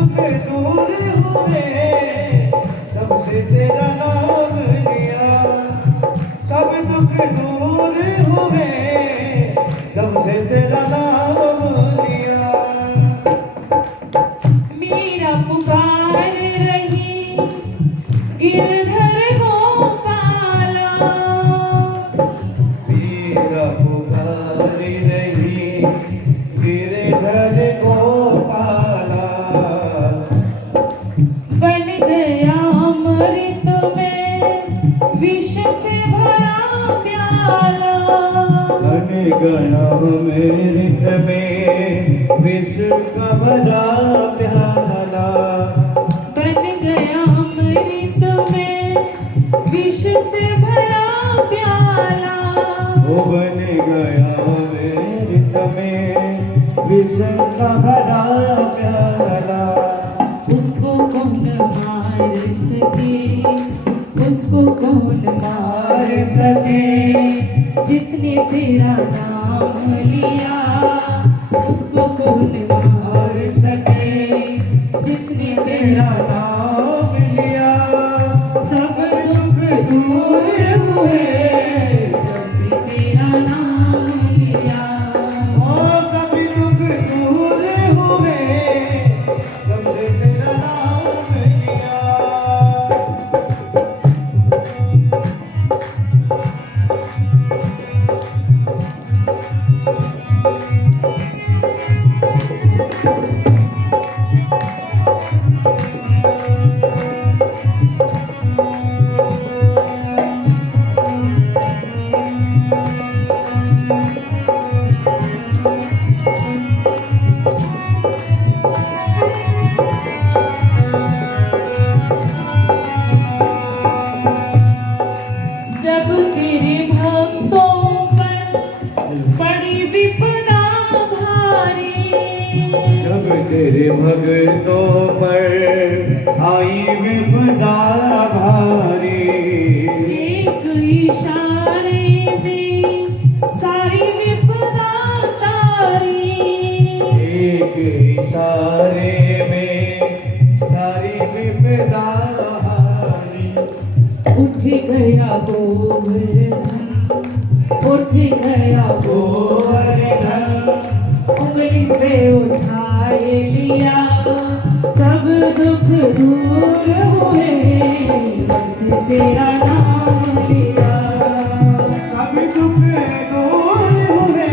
दुख दूर हुए जब से तेरा नाम लिया, सब दुख दूर हुए जब से तेरा नाम लिया। मेरा पुकार रही गिरधर गोपाला, मेरा पुकार रही गिरधर गोपाला, बन गया अमृत में विष से भरा प्याला, बन गया अमृत में विष का भरा प्याला, बन गया अमृत में विष से भरा प्याला, वो बन गया अमृत में विष का भरा प्याला। उसको कौन मार सके, उसको कौन मार सके, जिसने तेरा नाम लिया, उसको कौन मार सके, जिसने तेरा नाम लिया, सब दुख दूर हुए जब से तेरा नाम लिया। ओ सभी दुख दूर हुए जब से तेरा नाम लिया। जब तेरे भक्तों पर पड़ी विपदा भारी, जब तेरे भक्तों पर आई विपदा भारी, एक इशारे में सारी विपदा तारी, एक इशारे में सारी विपदा हारी। उठ गया गोवर्धन, उठ गया गोवर्धन, उंगली पे उठाए लिया, सब दुख दूर हुए जब से तेरा नाम लिया, सब दुख दूर हुए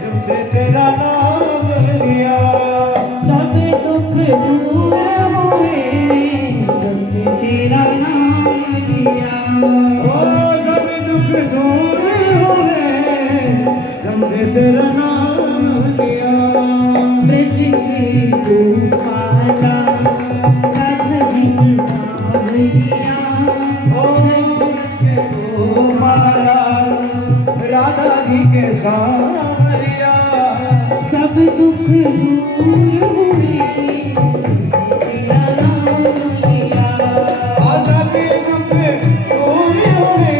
जब से तेरा नाम लिया, सब दुख दूर हुए जब से तेरा नाम लिया। ओ सब दुख दूर हुए जब से तेरा नाम लिया। ब्रज के गोपाला राधा जी की सांवरिया, गोपाला राधा जी के सांवरिया, सब दुख दूर हुए जिससे तेरा नाम लिया, सभी दुख दूर हुए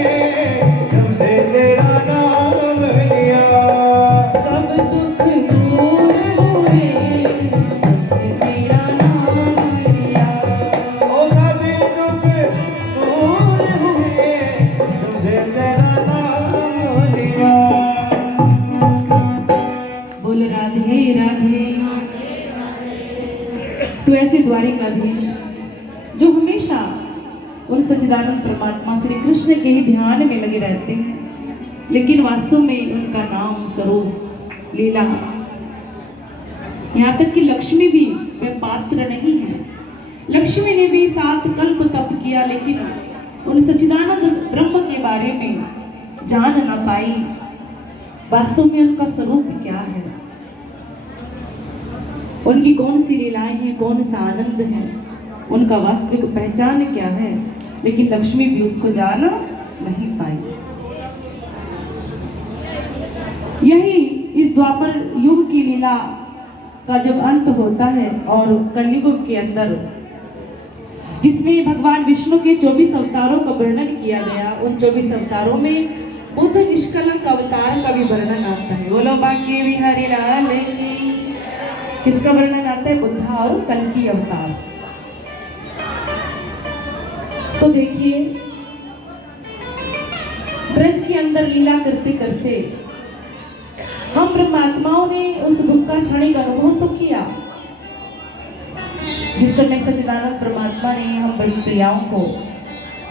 जब से तेरा नाम लिया, सब दुख दूर हुए जब से तेरा नाम लिया। ओ सभी दुख दूर हुए जब से तेरा नाम लिया। बोल राधे राधे। तो ऐसे द्वारिकाधीश जो हमेशा उन सच्चिदानंद परमात्मा श्री कृष्ण के ही ध्यान में लगे रहते हैं, लेकिन वास्तव में उनका नाम स्वरूप लीला, यहाँ तक कि लक्ष्मी भी वे पात्र नहीं है। लक्ष्मी ने भी 7 कल्प तप किया, लेकिन उन सच्चिदानंद ब्रह्म के बारे में जान न पाई, वास्तव में उनका स्वरूप क्या है, उनकी कौन सी लीलाएं हैं, कौन सा आनंद है, उनका वास्तविक पहचान क्या है, लेकिन लक्ष्मी भी उसको जान नहीं पाई। यही इस द्वापर युग की लीला का जब अंत होता है और कलयुग के अंदर जिसमें भगवान विष्णु के 24 अवतारों का वर्णन किया गया, उन 24 अवतारों में बुद्ध निष्कलंक अवतार का भी वर्णन आता है। बोलो बांके बिहारी लाल की। किसका वर्णन आता है? बुद्धा और कल्कि अवतार। तो देखिए, ब्रज के अंदर लीला करते करते हम ब्रह्मात्माओं ने उस दुख का क्षणिक अनुभव तो किया, जिस समय सच्चिदानंद परमात्मा ने हम बड़ी प्रियाओं को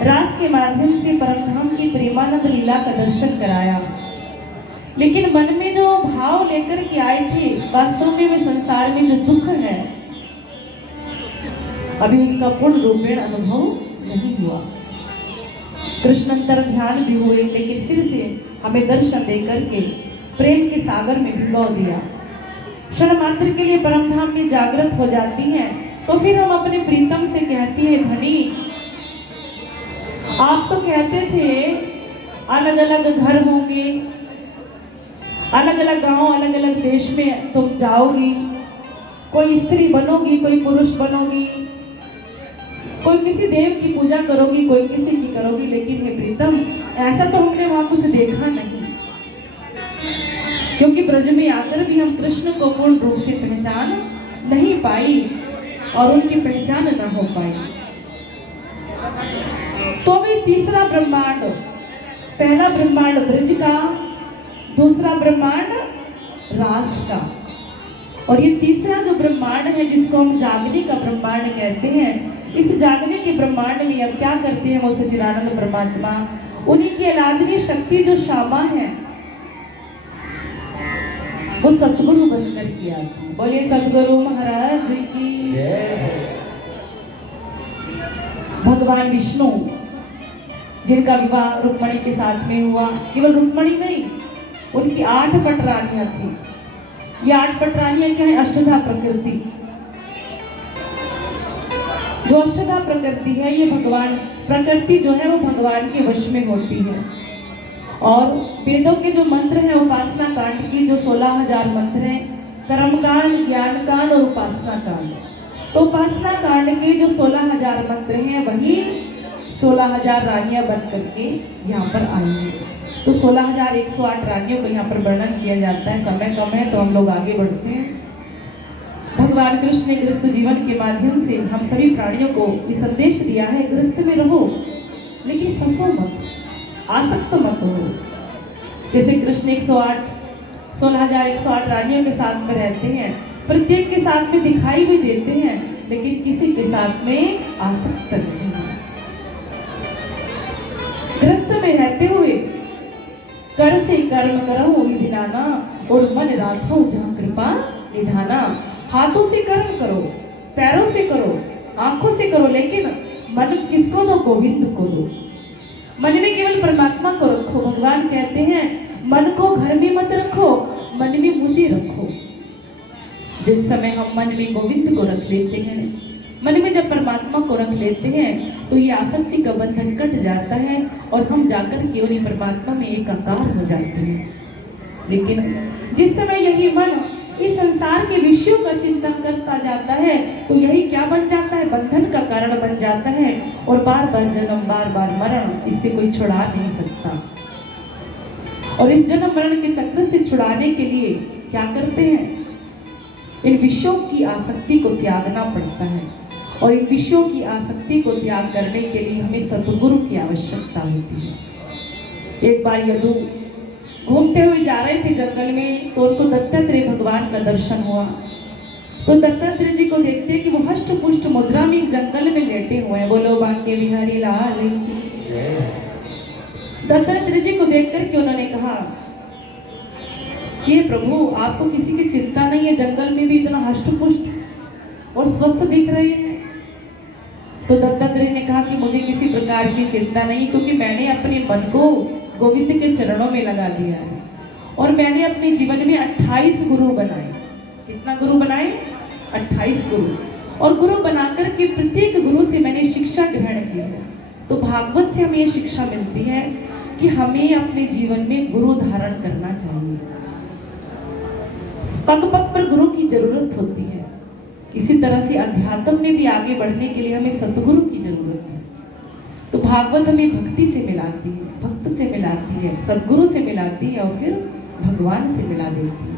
रास के माध्यम से परमधाम की प्रेमानंद लीला का दर्शन कराया। लेकिन मन में जो भाव लेकर के आए थे, वास्तव में संसार में जो दुख है अभी उसका पूर्ण रूपेण अनुभव नहीं हुआ। कृष्ण अंतर ध्यान भी हुए, लेकिन फिर से हमें दर्शन देकर के प्रेम के सागर में भिगो दिया। क्षण मात्र के लिए परमधाम में जागृत हो जाती हैं, तो फिर हम अपने प्रीतम से कहती है, धनी आप तो कहते थे अलग अलग घर होंगे, अलग अलग गांव, अलग अलग देश में तुम जाओगी, कोई स्त्री बनोगी, कोई पुरुष बनोगी, कोई किसी देव की पूजा करोगी, कोई किसी की करोगी, लेकिन हे प्रीतम ऐसा तो हमने वहां कुछ देखा नहीं, क्योंकि ब्रज में आकर भी हम कृष्ण को पूर्ण रूप से पहचान नहीं पाई और उनकी पहचान न हो पाई। तो भी तीसरा ब्रह्मांड, पहला ब्रह्मांड ब्रज का, दूसरा ब्रह्मांड रास का, और ये तीसरा जो ब्रह्मांड है जिसको हम जागने का ब्रह्मांड कहते हैं, इस जागने के ब्रह्मांड में अब क्या करते हैं वो सच्चिदानंद परमात्मा, उन्हीं की अलादनीय शक्ति जो श्यामा है वो सतगुरु बनकर किया। बोलिए सतगुरु महाराज की। भगवान विष्णु जिनका विवाह रुक्मणी के साथ में हुआ, केवल रुक्मणी नहीं, उनकी 8 पटरानियां थी। ये 8 पटरानियां क्या है? अष्टधा प्रकृति। जो अष्टधा प्रकृति है, ये भगवान प्रकृति जो है वो भगवान के वश में होती है। और वेदों के जो मंत्र हैं, उपासना कांड की जो 16,000 मंत्र हैं, कर्म कांड, ज्ञान कांड और उपासना कांड, तो उपासना कांड के जो 16,000 मंत्र हैं वही 16,000 रानियां बन करके यहाँ पर आई हैं। तो 16,108 रानियों को यहाँ पर वर्णन किया जाता है। समय कम है तो हम लोग आगे बढ़ते हैं। भगवान कृष्ण ने गृहस्थ जीवन के माध्यम से हम सभी प्राणियों को ये संदेश दिया है, गृहस्थ में रहो लेकिन फंसो मत, आसक्त मत हो। जैसे कृष्ण 16,108 रानियों के साथ में रहते हैं, प्रत्येक के साथ में दिखाई भी देते हैं, लेकिन किसी के साथ में आसक्त नहीं है। गृहस्थ में रहते हुए कर से कर्म करो निधाना, और मन राखो जहाँ कृपा निधाना। हाथों से कर्म करो, पैरों से करो, आंखों से करो, लेकिन मन किसको दो? गोविंद को दो। मन में केवल परमात्मा को रखो। भगवान कहते हैं मन को घर में मत रखो, मन में मुझे रखो। जिस समय हम मन में गोविंद को रख लेते हैं, मन में जब परमात्मा को रख लेते हैं, तो ये आसक्ति का बंधन कट जाता है और हम जाकर के उन्हीं परमात्मा में एकाकार हो जाते हैं। लेकिन जिस समय यही मन इस संसार के विषयों का चिंतन करता जाता है, तो यही क्या बन जाता है? बंधन का कारण बन जाता है, और बार बार जन्म, बार बार मरण, इससे कोई छुड़ा नहीं सकता। और इस जन्म मरण के चक्र से छुड़ाने के लिए क्या करते हैं? इन विषयों की आसक्ति को त्यागना पड़ता है, और इन विषयों की आसक्ति को त्याग करने के लिए हमें सतगुरु की आवश्यकता होती है। एक बार यदु घूमते हुए जा रहे थे जंगल में, तो उनको दत्तात्रेय भगवान का दर्शन हुआ। तो दत्तात्रेय जी को देखते कि वो हष्ट पुष्ट मुद्रा में एक जंगल में लेटे हुए हैं। बोलो बांके बिहारी लाल की। दत्तात्रेय जी को देख करके उन्होंने कहा कि प्रभु आपको किसी की चिंता नहीं है, जंगल में भी इतना हष्ट पुष्ट और स्वस्थ दिख रहे हैं। तो दत्तात्रेय ने कहा कि मुझे किसी प्रकार की चिंता नहीं, क्योंकि मैंने अपने मन को गोविंद के चरणों में लगा दिया है, और मैंने अपने जीवन में 28 गुरु बनाए। कितना गुरु बनाए? 28 गुरु। और गुरु बनाकर के प्रत्येक गुरु से मैंने शिक्षा ग्रहण की है। तो भागवत से हमें ये शिक्षा मिलती है कि हमें अपने जीवन में गुरु धारण करना चाहिए। पग पग पर गुरु की जरूरत होती है। इसी तरह से अध्यात्म में भी आगे बढ़ने के लिए हमें सतगुरु की जरूरत है। तो भागवत हमें भक्ति से मिलाती है, भक्त से मिलाती है, सदगुरु से मिलाती है, और फिर भगवान से मिला देती है।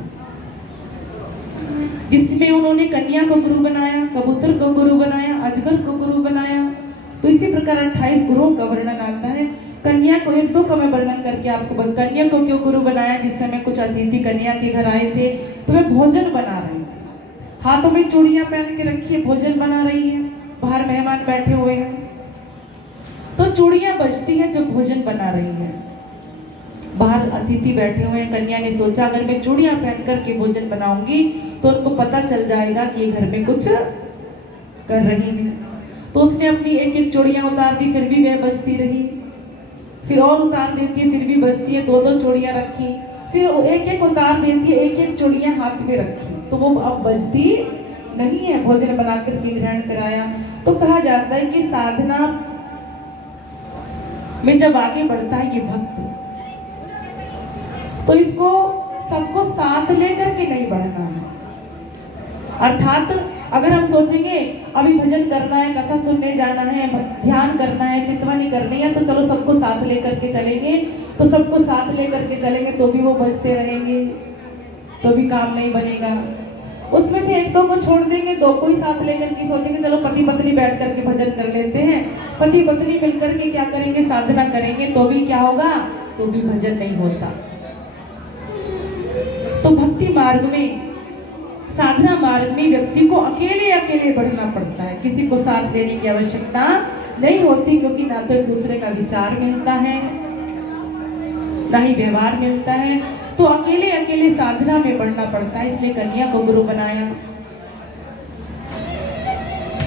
जिसमें उन्होंने कन्या को गुरु बनाया, कबूतर को गुरु बनाया, अजगर को गुरु बनाया। तो इसी प्रकार 28 गुरुओं का वर्णन आता है। कन्या को एक दो का मैं वर्णन करके आपको कन्या को क्यों गुरु बनाया, जिस समय कुछ अतिथि कन्या के घर आए थे तो वे भोजन बना रही थी, हाथों में चूड़ियां पहन के रखी है, भोजन बना रही है, बाहर मेहमान बैठे हुए हैं तो चूड़ियां बजती है जो भोजन बना रही है। बाहर अतिथि बैठे हुए हैं, कन्या ने सोचा अगर मैं चूड़ियां पहन करके भोजन बनाऊंगी तो उनको पता चल जाएगा कि ये घर में कुछ कर रही है। तो उसने अपनी एक एक चूड़ियां उतार दी, फिर भी वह बजती रही, फिर और उतार देती है, फिर भी बजती है, दो दो चूड़ियां रखी, फिर एक एक उतार देती है, एक एक चूड़ियां हाथ में रखी, तो वो अब बजती नहीं है। भोजन बनाकर के ग्रहण कराया। तो कहा जाता है कि साधना में जब आगे बढ़ता है ये भक्त, तो इसको सबको साथ लेकर के नहीं बढ़ना है। अर्थात अगर हम सोचेंगे अभी भजन करना है, कथा सुनने जाना है, ध्यान करना है, चिंतवानी करनी है, तो चलो सबको साथ लेकर के चलेंगे, तो सबको साथ लेकर के चलेंगे तो भी वो बजते रहेंगे, तो भी काम नहीं बनेगा। उसमें से एक दो को छोड़ देंगे, दो को ही साथ लेकर के सोचेंगे चलो पति पत्नी बैठ करके भजन कर लेते हैं, पति पत्नी मिलकर के क्या करेंगे, साधना करेंगे, तो भी क्या होगा, तो भी भजन नहीं होता। तो भक्ति मार्ग में, साधना मार्ग में व्यक्ति को अकेले अकेले बढ़ना पड़ता है, किसी को साथ लेने की आवश्यकता नहीं होती, क्योंकि ना तो एक दूसरे का विचार मिलता है, ना ही व्यवहार मिलता है। तो अकेले अकेले साधना में बढ़ना पड़ता है, इसलिए कन्या को गुरु बनाया।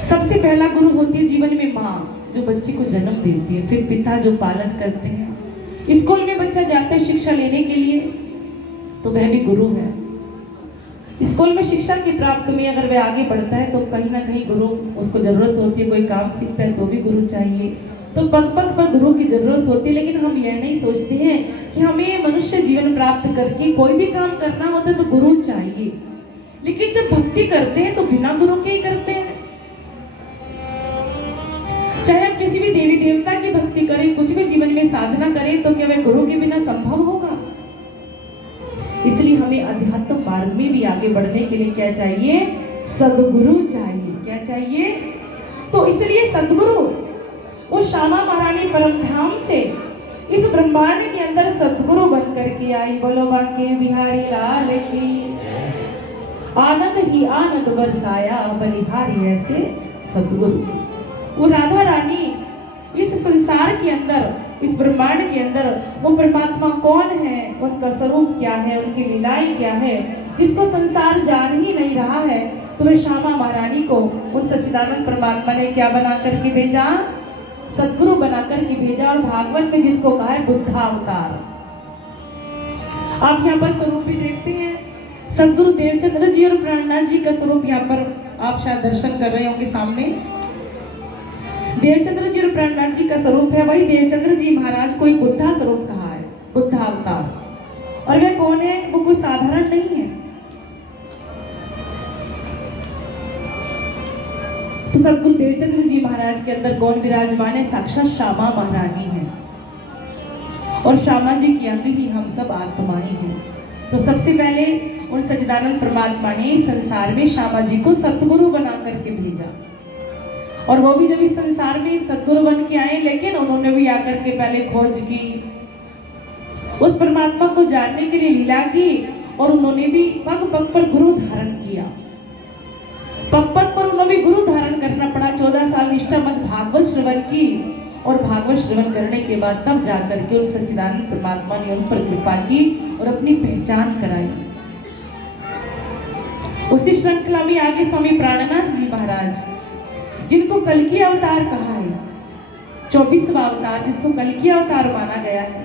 सबसे पहला गुरु होती है जीवन में माँ, जो बच्चे को जन्म देती है, फिर पिता जो पालन करते हैं। स्कूल में बच्चा जाता है शिक्षा लेने के लिए, तो वह भी गुरु है। स्कूल में शिक्षा की प्राप्त में अगर वह आगे बढ़ता है तो कहीं ना कहीं गुरु उसको जरूरत होती है, कोई काम सीखता है तो भी गुरु चाहिए। तो पग पग पर गुरु की जरूरत होती है, लेकिन हम यह नहीं सोचते हैं कि हमें मनुष्य जीवन प्राप्त करके कोई भी काम करना होता है तो गुरु चाहिए। लेकिन जब भक्ति करते हैं तो बिना गुरु के ही करते हैं। चाहे हम किसी भी देवी देवता की भक्ति करें, कुछ भी जीवन में साधना करें, तो क्या वह गुरु के बिना संभव होगा? इसलिए हमें अध्यात्म मार्ग में भी आगे बढ़ने के लिए क्या चाहिए, सदगुरु चाहिए। क्या चाहिए? तो इसलिए सदगुरु, वो श्यामा महारानी परम धाम से इस ब्रह्मांड के अंदर सदगुरु बन करके आई। बोलो बांके बिहारी लाल की। आनंद ही आनंद बरसाया बलिहारी ऐसे सदगुरु। वो राधा रानी इस संसार के अंदर, इस ब्रह्मांड के अंदर वो परमात्मा कौन है, उनका स्वरूप क्या है, उनकी लीलाएं क्या है, जिसको संसार जान ही नहीं रहा है, तो वे श्यामा महारानी को उन सच्चिदानंद परमात्मा ने क्या बना करके भेजा, सदगुरु बना करके भेजा। और भागवत में जिसको कहा है बुद्धावतार। आप यहाँ पर स्वरूप भी देखते हैं, सदगुरु देवचंद्र जी और प्राणनाथ जी का स्वरूप यहाँ पर आप शायद दर्शन कर रहे होंगे सामने। देवचंद्र जी और प्राणनाथ जी का स्वरूप है, वही देवचंद्र जी महाराज को एक बुद्धा स्वरूप कहा है, बुद्धा अवतार। और वह कौन है? वो कोई साधारण नहीं है। तो सदगुरु देवचंद्र जी महाराज के अंदर कौन विराजमान है? साक्षात श्यामा महारानी है। और श्यामा जी की अंग ही हम सब आत्माएं हैं। तो सबसे पहले उन सच्चिदानंद परमात्मा ने इस संसार में श्यामा जी को सतगुरु बना करके भेजा। और वो भी जब इस संसार में सदगुरु बन के आए, लेकिन उन्होंने भी आकर के पहले खोज की, उस परमात्मा को जानने के लिए लीला की, और उन्होंने भी पग पग पर गुरु धारण किया। पग पग पर उन्होंने भी गुरु धारण करना पड़ा। 14 साल निष्ठा मत भागवत श्रवण की, और भागवत श्रवण करने के बाद तब जाकर के उन सच्चिदानंद परमात्मा ने उन पर कृपा की और अपनी पहचान कराई। उसी श्रृंखला में आगे स्वामी प्राणनाथ जी महाराज, जिनको कल्कि अवतार कहा है, 24वां अवतार जिसको कल्कि अवतार माना गया है,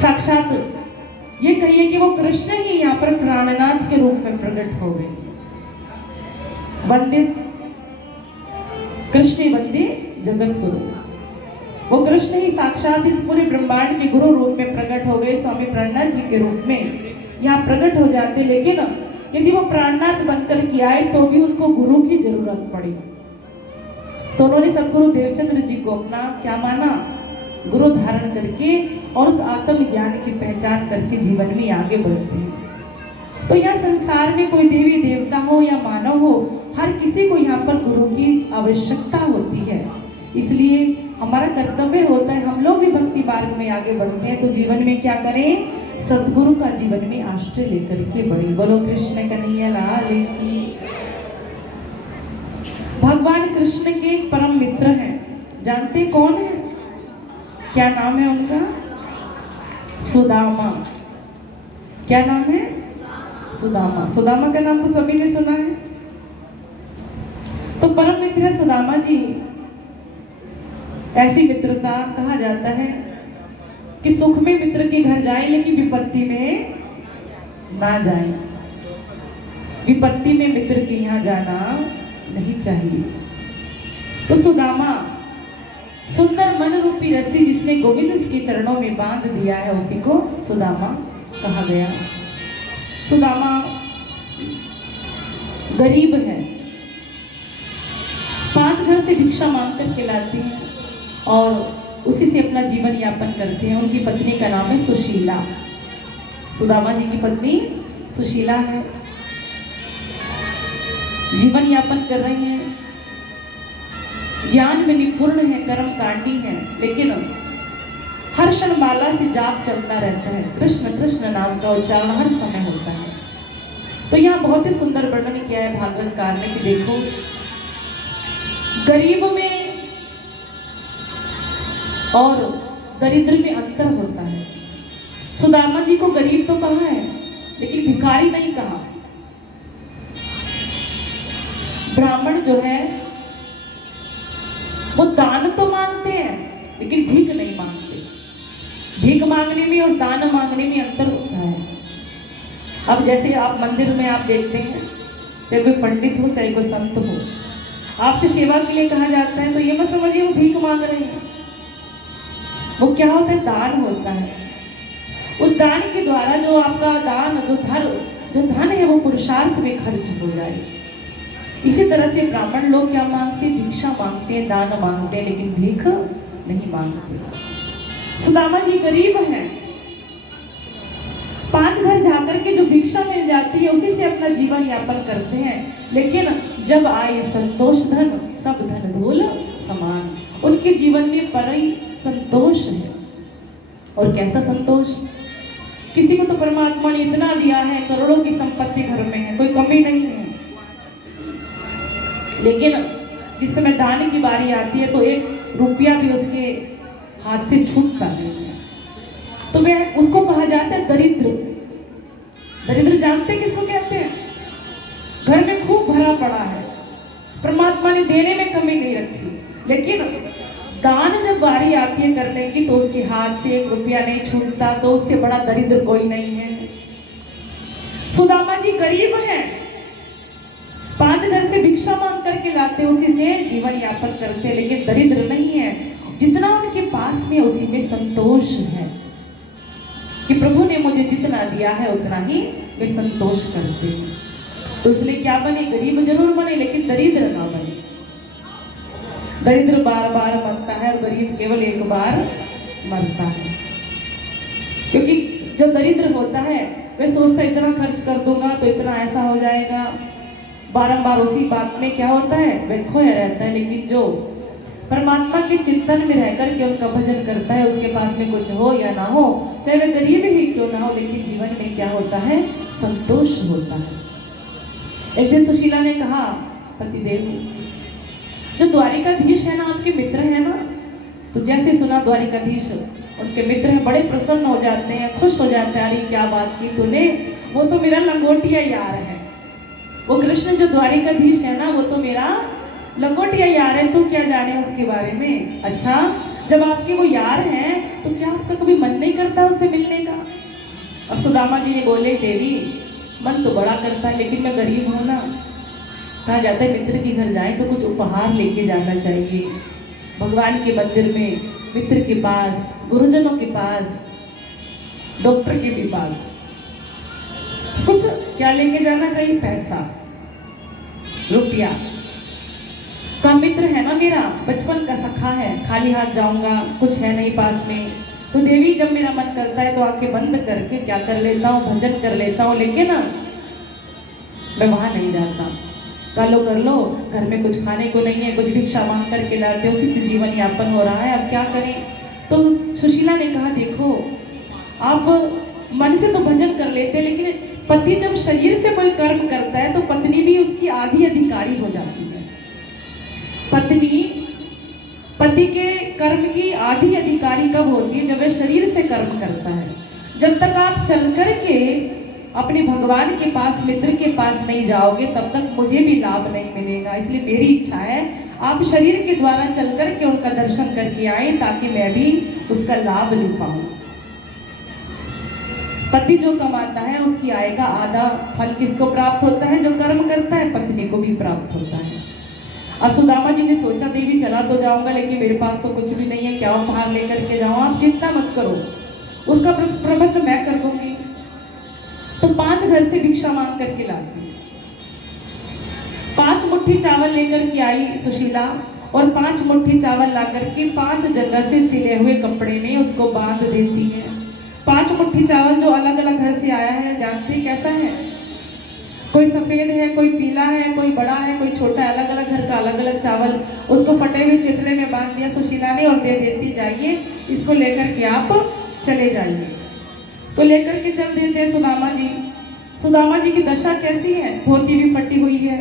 साक्षात ये कहिए कि वो कृष्ण ही यहाँ पर प्राणनाथ के रूप में प्रकट हो गए। वंदे कृष्ण वंदे जगत गुरु, वो कृष्ण ही साक्षात इस पूरे ब्रह्मांड के गुरु रूप में प्रकट हो गए, स्वामी प्राणनाथ जी के रूप में यहाँ प्रकट हो जाते। लेकिन यदि वो प्राणनाथ बनकर के आए तो भी उनको गुरु की जरूरत पड़ी। तो उन्होंने सदगुरु देवचंद्र जी को अपना क्या माना, गुरु धारण करके, और उस आत्म ज्ञान की पहचान करके जीवन में आगे बढ़ते हैं। तो यह संसार में कोई देवी देवता हो या मानव हो, हर किसी को यहाँ पर गुरु की आवश्यकता होती है। इसलिए हमारा कर्तव्य होता है, हम लोग भी भक्ति मार्ग में आगे बढ़ते हैं तो जीवन में क्या करें, सदगुरु का जीवन में आश्रय लेकर के बढ़े। बोलो कृष्ण कन्हैया लाल की। भगवान कृष्ण के परम मित्र हैं, जानते कौन है, क्या नाम है उनका, सुदामा। क्या नाम है, सुदामा। सुदामा का नाम तो सभी ने सुना है। तो परम मित्र सुदामा जी, ऐसी मित्रता कहा जाता है कि सुख में मित्र के घर जाए लेकिन विपत्ति में ना जाए। विपत्ति में मित्र के यहाँ जाना नहीं चाहिए। तो सुदामा सुंदर मन रूपी रस्सी जिसने गोविंद के चरणों में बांध दिया है, उसी को सुदामा कहा गया। सुदामा गरीब है, 5 घर से भिक्षा मांग करके लाते हैं और उसी से अपना जीवन यापन करते हैं। उनकी पत्नी का नाम है सुशीला। सुदामा जी की पत्नी सुशीला है, जीवन यापन कर रहे हैं, ज्ञान में निपुण है, कर्म कांडी है, लेकिन हर क्षण माला से जाप चलता रहता है, कृष्ण कृष्ण नाम का उच्चारण हर समय होता है। तो यहाँ बहुत ही सुंदर वर्णन किया है भागवतकार ने कि देखो, गरीब में और दरिद्र में अंतर होता है। सुदामा जी को गरीब तो कहा है लेकिन भिखारी नहीं कहा। ब्राह्मण जो है वो दान तो मांगते हैं लेकिन भीख नहीं मांगते। भीख मांगने में और दान मांगने में अंतर होता है। अब जैसे आप मंदिर में आप देखते हैं, चाहे कोई पंडित हो चाहे कोई संत हो, आपसे सेवा के लिए कहा जाता है तो ये मत समझिए वो भीख मांग रहे हैं। वो क्या होता है, दान होता है। उस दान के द्वारा जो आपका दान जो धन है वो पुरुषार्थ में खर्च हो जाए। इसी तरह से ब्राह्मण लोग क्या मांगते, भिक्षा मांगते हैं, दान मांगते हैं, लेकिन भीख नहीं मांगते। सुदामा जी गरीब हैं, 5 घर जाकर के जो भिक्षा मिल जाती है उसी से अपना जीवन यापन करते हैं। लेकिन जब आए संतोष धन, सब धन धूल समान। उनके जीवन में परई संतोष है। और कैसा संतोष, किसी को तो परमात्मा ने इतना दिया है, करोड़ों की संपत्ति घर में है, कोई कमी नहीं है, लेकिन जिस समय दान की बारी आती है तो 1 रुपया भी उसके हाथ से छूटता नहीं है। तो वह उसको कहा जाता है दरिद्र। दरिद्र जानते किसको कहते हैं, घर में खूब भरा पड़ा है, परमात्मा ने देने में कमी नहीं रखी, लेकिन दान जब बारी आती है करने की तो उसके हाथ से 1 रुपया नहीं छूटता। तो उससे बड़ा दरिद्र कोई नहीं है। सुदामा जी गरीब हैं, 5 घर से भिक्षा मांग करके लाते, उसी से जीवन यापन करते, लेकिन दरिद्र नहीं है। जितना उनके पास में उसी में संतोष है कि प्रभु ने मुझे जितना दिया है उतना ही मैं संतोष करते हैं। तो इसलिए क्या बने, गरीब जरूर बने लेकिन दरिद्र ना बने। दरिद्र बार बार मरता है और गरीब केवल एक बार मरता है। क्योंकि जो दरिद्र होता है वह सोचता है इतना खर्च कर दूंगा तो इतना ऐसा हो जाएगा, बारंबार उसी बात में क्या होता है, वह खोया रहता है। लेकिन जो परमात्मा के चिंतन में रह करके उनका भजन करता है, उसके पास में कुछ हो या ना हो, चाहे वह गरीब ही क्यों ना हो, लेकिन जीवन में क्या होता है, संतोष होता है। एक दिन सुशीला ने कहा, पतिदेव जो द्वारिकाधीश है ना, आपके मित्र है ना, तो जैसे सुना द्वारिकाधीश उनके मित्र हैं, बड़े प्रसन्न हो जाते हैं, खुश हो जाते हैं। अरे क्या बात की तूने, वो तो मेरा लंगोटिया यार है। वो कृष्ण जो द्वारिकाधीश है ना, वो तो मेरा लंगोटिया यार है, तू क्या जाने उसके बारे में। अच्छा, जब आपके वो यार हैं तो क्या आपका कभी मन नहीं करता उससे मिलने का। और सुदामा जी ने बोले, देवी मन तो बड़ा करता है लेकिन मैं गरीब हूँ ना। कहा जाता है मित्र के घर जाए तो कुछ उपहार लेके जाना चाहिए। भगवान के मंदिर में, मित्र के पास, गुरुजनों के पास, डॉक्टर के भी पास कुछ क्या लेके जाना चाहिए, पैसा, रुपया। का मित्र है ना मेरा, बचपन का सखा है, खाली हाथ जाऊंगा, कुछ है नहीं पास में, तो देवी जब मेरा मन करता है तो आंखें बंद करके क्या कर लेता हूँ, भजन कर लेता हूँ। लेकिन मैं वहाँ नहीं जाता। कर लो, घर में कुछ खाने को नहीं है, कुछ भिक्षा मांग करके लाते, उसी से जीवन यापन हो रहा है, अब क्या करें। तो सुशीला ने कहा देखो, आप मन से तो भजन कर लेते, लेकिन पति जब शरीर से कोई कर्म करता है तो पत्नी भी उसकी आधी अधिकारी हो जाती है। पत्नी पति के कर्म की आधी अधिकारी कब होती है? जब वह शरीर से कर्म करता है। जब तक आप चल कर के अपने भगवान के पास, मित्र के पास नहीं जाओगे, तब तक मुझे भी लाभ नहीं मिलेगा। इसलिए मेरी इच्छा है आप शरीर के द्वारा चल कर के उनका दर्शन करके आए, ताकि मैं भी उसका लाभ ले पाऊं। पति जो कमाता है उसकी आय का आधा फल किसको प्राप्त होता है? जो कर्म करता है, पत्नी को भी प्राप्त होता है। अब सुदामा जी ने सोचा देवी चला तो जाऊंगा, लेकिन मेरे पास तो कुछ भी नहीं है, क्या उपहार लेकर के जाऊं? आप चिंता मत करो, उसका प्रबंध मैं कर दूंगी। तो 5 घर से भिक्षा मांग करके लाती, 5 मुट्ठी चावल लेकर के आई सुशीला, और 5 मुट्ठी चावल ला करके 5 जगह से सिले हुए कपड़े में उसको बांध देती है। 5 मुट्ठी चावल जो अलग अलग घर से आया है, जानते कैसा है? कोई सफ़ेद है, कोई पीला है, कोई बड़ा है, कोई छोटा है, अलग अलग घर का अलग अलग चावल। उसको फटे हुए चितले में बांध दिया सुशीला ने और दे देती, जाइए इसको लेकर के आप चले जाइए। तो लेकर के चल देते हैं सुदामा जी। सुदामा जी की दशा कैसी है? धोती भी फटी हुई है,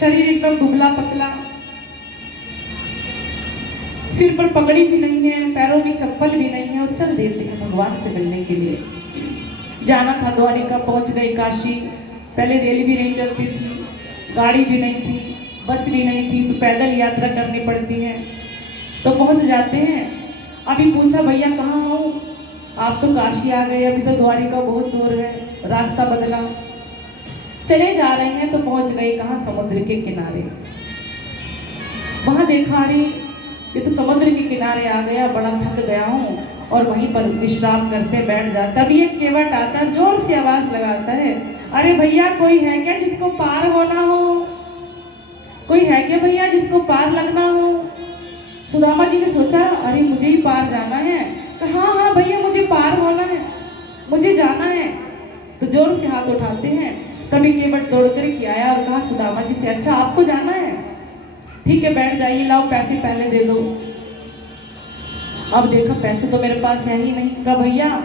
शरीर एकदम दुबला पतला, सिर पर पगड़ी भी नहीं है, पैरों में चप्पल भी नहीं है, और चल देते हैं भगवान से मिलने के लिए। जाना था द्वारिका, पहुंच गई काशी। पहले रेल भी नहीं चलती थी, गाड़ी भी नहीं थी, बस भी नहीं थी, तो पैदल यात्रा करनी पड़ती है। तो पहुंच जाते हैं। अभी पूछा भैया कहाँ हो? आप तो काशी आ गए, अभी तो द्वारिका बहुत दूर है, रास्ता बदला। चले जा रहे हैं तो पहुंच गए कहाँ? समुद्र के किनारे। वहां देखा, अरे ये तो समुद्र के किनारे आ गया, बड़ा थक गया हूँ, और वहीं पर विश्राम करते बैठ जाता। तभी एक केवट आता है, जोर से आवाज लगाता है, अरे भैया कोई है क्या जिसको पार होना हो? कोई है क्या भैया जिसको पार लगना हो? सुदामा जी ने सोचा, अरे मुझे ही पार जाना है। कहा हाँ हाँ भैया, मुझे पार होना है, मुझे जाना है। तो जोर से हाथ उठाते हैं। तभी केवट दौड़ कर के आया और कहा सुदामा जी से, अच्छा आपको जाना है, ठीक है बैठ जाइए, लाओ पैसे पहले दे दो। अब देखा पैसे तो मेरे पास है ही नहीं। कहा भैया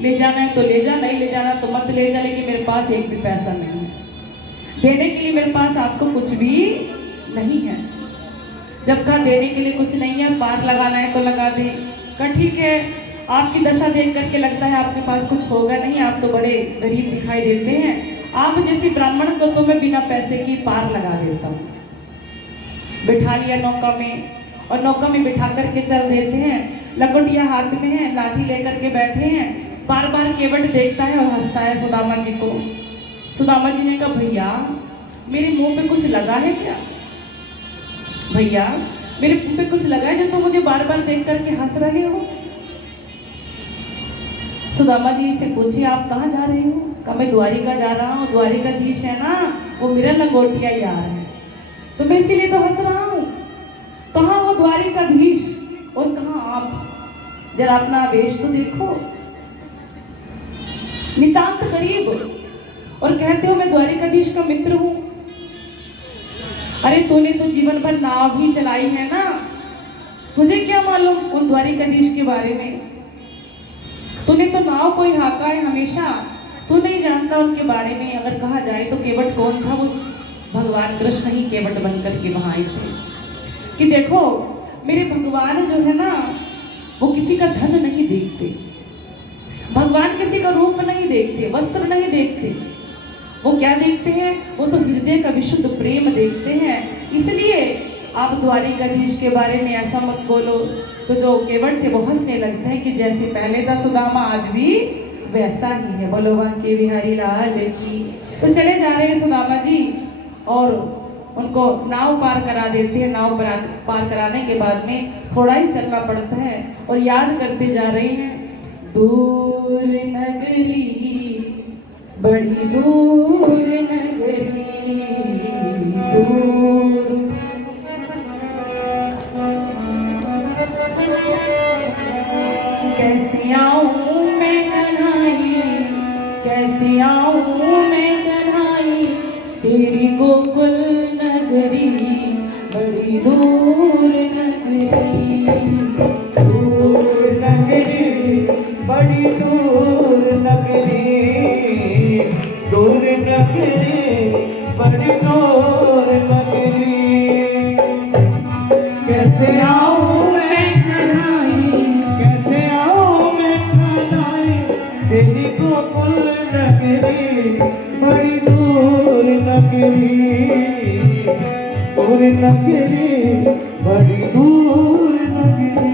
ले जाना है तो ले जा, नहीं ले जाना तो मत ले जा, लेकिन मेरे पास एक भी पैसा नहीं है, देने के लिए मेरे पास आपको कुछ भी नहीं है। जब कहा देने के लिए कुछ नहीं है, पार लगाना है तो लगा दे। कहा ठीक है, आपकी दशा देख करके लगता है आपके पास कुछ होगा नहीं, आप तो बड़े गरीब दिखाई देते हैं, आप जैसी ब्राह्मण को तो मैं बिना पैसे की पार लगा देता हूँ। बिठा लिया नौका में, और नौका में बिठा करके चल देते हैं। लकोटिया हाथ में है, लाठी लेकर के बैठे हैं। बार बार केवट देखता है और हंसता है सुदामा जी को। सुदामा जी ने कहा भैया मेरे मुंह पे कुछ लगा है क्या? भैया मेरे मुंह पे कुछ लगा है जो तो मुझे बार बार देख करके हंस रहे हो? सुदामा जी से पूछे आप कहाँ जा रहे हो? कहा मैं द्वारिका जा रहा हूँ, द्वारिकाधीश है ना वो मेरा लंगोटिया यार है, तो मैं इसीलिए तो हंस रहा हूँ। कहाँ वो द्वारिकाधीश और कहाँ आप? जरा अपना वेश तो देखो, नितांत करीब, और कहते हो मैं द्वारिकाधीश का मित्र हूँ। अरे तूने तो जीवन भर नाव ही चलाई है ना, तुझे क्या मालूम उन द्वारिकाधीश के बारे में? तूने तो नाव को ही हाका है हमेशा, तू नहीं जानता उनके बारे में। अगर कहा जाए तो केवट कौन था? वो भगवान कृष्ण ही केवट बनकर के वहां आए थे कि देखो मेरे भगवान जो है ना वो किसी का धन नहीं देखते, भगवान किसी का रूप नहीं देखते, वस्त्र नहीं देखते, वो क्या देखते हैं? वो तो हृदय का विशुद्ध प्रेम देखते हैं। इसलिए आप द्वारिकाधीश के बारे में ऐसा मत बोलो। तो जो केवट थे वो हंसने लगते हैं कि जैसे पहले था सुदामा आज भी वैसा ही है। बोलो बांके बिहारी लाल की। तो चले जा रहे हैं सुदामा जी और उनको नाव पार करा देते हैं। नाव पार कराने के बाद में थोड़ा ही चलना पड़ता है और याद करते जा रहे हैं, दूर नगरी बड़ी दूर नगरी दूर, कैसे आऊं मैं कन्हाई, कैसे आऊं मैं कन्हाई, बड़ी दूर नगरी, दूर नगरी, बड़ी दूर नगरी, दूर नगरी, बड़ी दूर नगरी। कैसे आऊं मैं कन्हैया, कैसे आऊं मैं कन्हैया, तेरी गोकुल नगरी, बड़ी दूर नगरी, दूर नगरी, बड़ी दूर नगरी।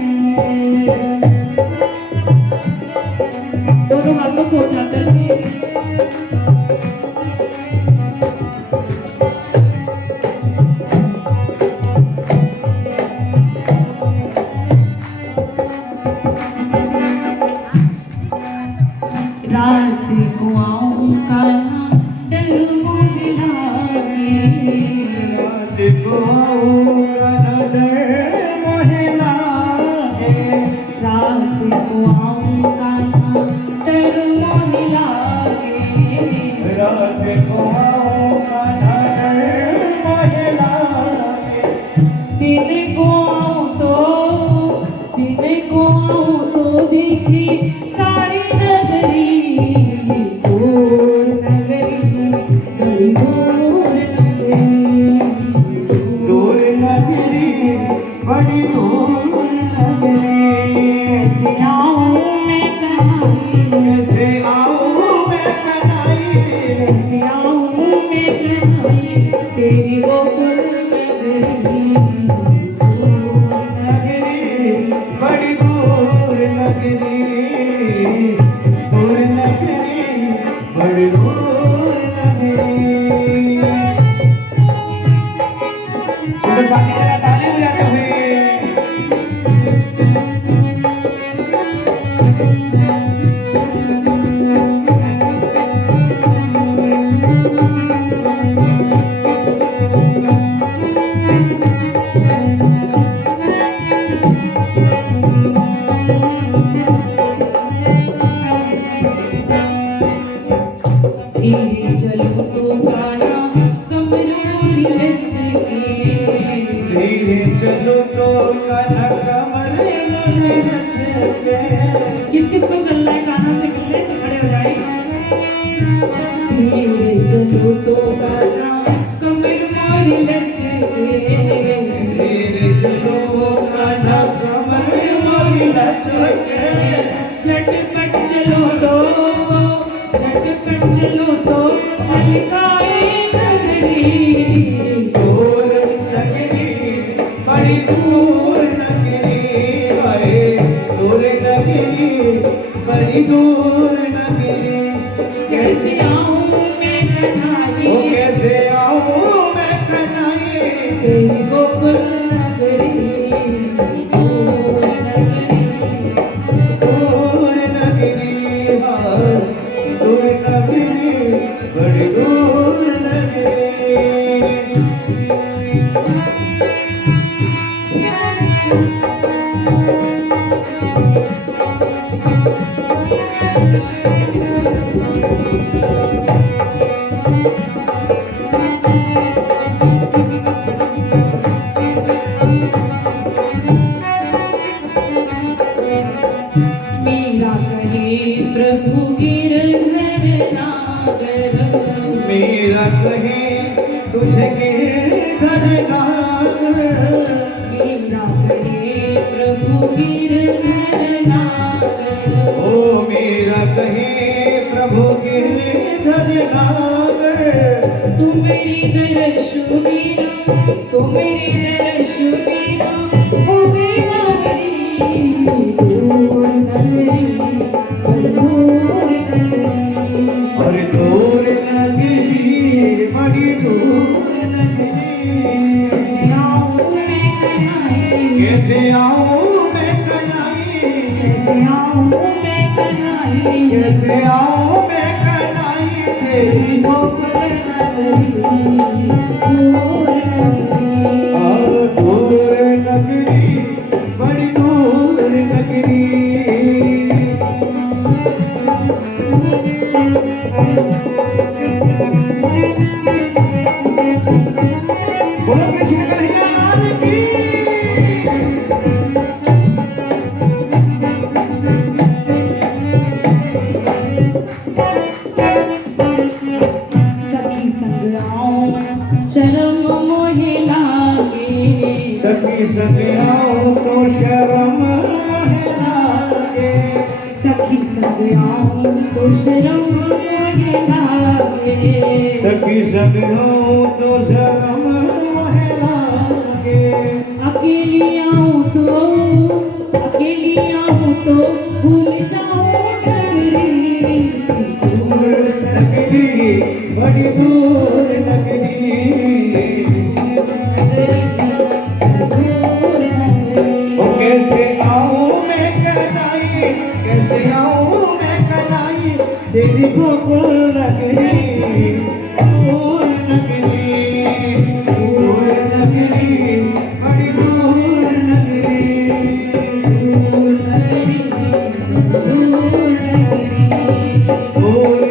दोनों हाथों को उठा करके रात को आऊं कान्हा डर मोहे लागे, रात को आऊं कान्हा डर मोहे लागे, रात को आऊं कान्हा डर मोहे लागे, रात को आऊं कान्हा डर मोहे लागे। दिन को आऊं तो दिखी सारी नगरी, दूर नगरी, बड़ी दूर नगरी, दूर नगरी, बड़ी दूर नगरी। कैसे आऊं मैं कन्हैया, कैसे आऊं मैं कन्हैया, कैसे आऊं मैं कन्हैया, तेरी गोकुल नगरी, दूर नगरी, बड़ी दूर नगरी, दूर नगरी, बड़ी दूर नगरी। सुबह साथी जरा ताली बजाते हुए धीरे चलो तो कान्हा कमजोरी लचके, धीरे चलो तो कान्हा कमर लचके। किस किस को चलना है कान्हा से मिलने, खड़े हो जाए। धीरे चलो तो कान्हा कमजोरी लचके, धीरे चलो कान्हा कमर लचके। झटपट चलो तो छलकाए नगरी, दूर नगरी, बड़ी दूर नगरी, आए दूर नगरी, बड़ी दूर नगरी। कैसे आऊं मैं कन्हैया, ओ कैसे आऊं मैं कन्हैया, तेरी गोकुल नगरी, दूर नगरी, दूर नगरी, हाँ दूर नगरी, बड़ी दूर नगरी। मीरा कहे प्रभु गिरधर नागर, मेरा कहे तुझे गिरधर नागर, मीरा कहे प्रभु गिरधर नागर, ओ मेरा कहे प्रभु गिरधर नागर। तू मेरी दर्शुनीरा, तू मेरी दर्शुनीरा, हो गई नगरी, दूर नगरी, दूर नगरी, और दूर नगरी, बड़ी दूर नगरी। आऊं मैं कन्हैया, कैसे आऊं मैं कन्हैया, कैसे आऊं मैं कन्हैया, कैसे आऊं मैं कन्हैया, तेरी गोकुल नगरी, दूर नगरी, और दूर नगरी, बड़ी दूर नगरी। बोलो कृष्ण कन्हैया लाल की। सखी संग आऊं तो शर्म है लागे, सखी संग आऊं तो शर्म है लागे, सखी संग आऊं तो शर्म है लागे, अकेली आऊं तो भूल जाऊं डगरी, दूर नगरी बड़ी दूर नगरी, ओ कैसे आऊं मैं कनाई, कैसे आऊं मैं कनाई तेरी गोकुल नगरी, दूर नगरी, दूर नगरी बड़ी दूर नगरी, दूर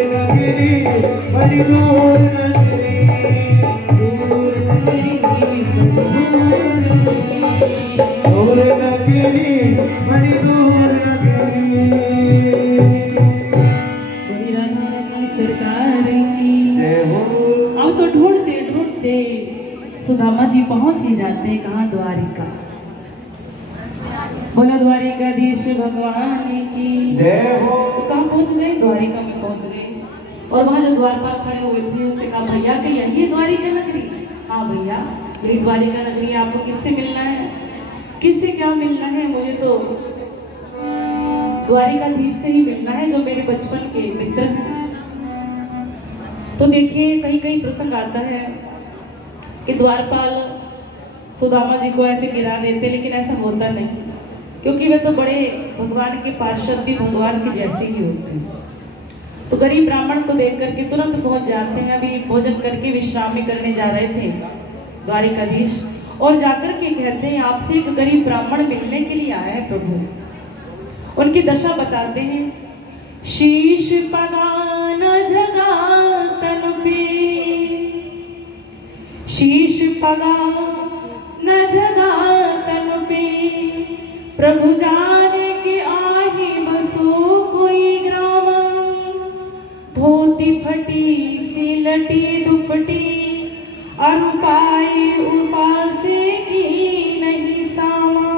नगरी बड़ी दूर नगरी, दूर नगरी बड़ी दूर नगरी। बड़ी राधा की सरकार की जय हो। अब तो ढूंढते ढूंढते सुदामा जी पहुंच ही जाते हैं कहाँ, द्वारिका। बोला द्वारिकाधीश भगवान की जय हो। तो कहाँ पहुंच गए, द्वारिका में पहुंच गए। और वहां जो द्वारपाल खड़े हुए थे उनसे कहा, भैया कि यही द्वारिका नगरी? हाँ भैया यही द्वारिका नगरी है, आपको किससे मिलना है? किससे क्या मिलना है? मुझे तो द्वारिकाधीश से ही मिलना है जो मेरे बचपन के मित्र हैं। तो देखिए कहीं कहीं प्रसंग आता है कि द्वारपाल सुदामा जी को ऐसे गिरा देते, लेकिन ऐसा होता नहीं, क्योंकि वे तो बड़े भगवान के पार्षद भी भगवान के जैसे ही होते हैं। तो गरीब ब्राह्मण को देख करके तुरंत पहुंच जाते हैं। अभी भोजन करके विश्राम भी करने जा रहे थे द्वारिकाधीश, और जाकर के कहते हैं, आपसे एक गरीब ब्राह्मण मिलने के लिए आया है प्रभु। उनकी दशा बताते हैं, शीश पगा न जगा तन पे, शीश पगा न जगा तन पे, प्रभु जाने के आही बसो कोई ग्रामा, धोती फटी सी लटी दुपटी, अरुपाई उपासे की नहीं सामा,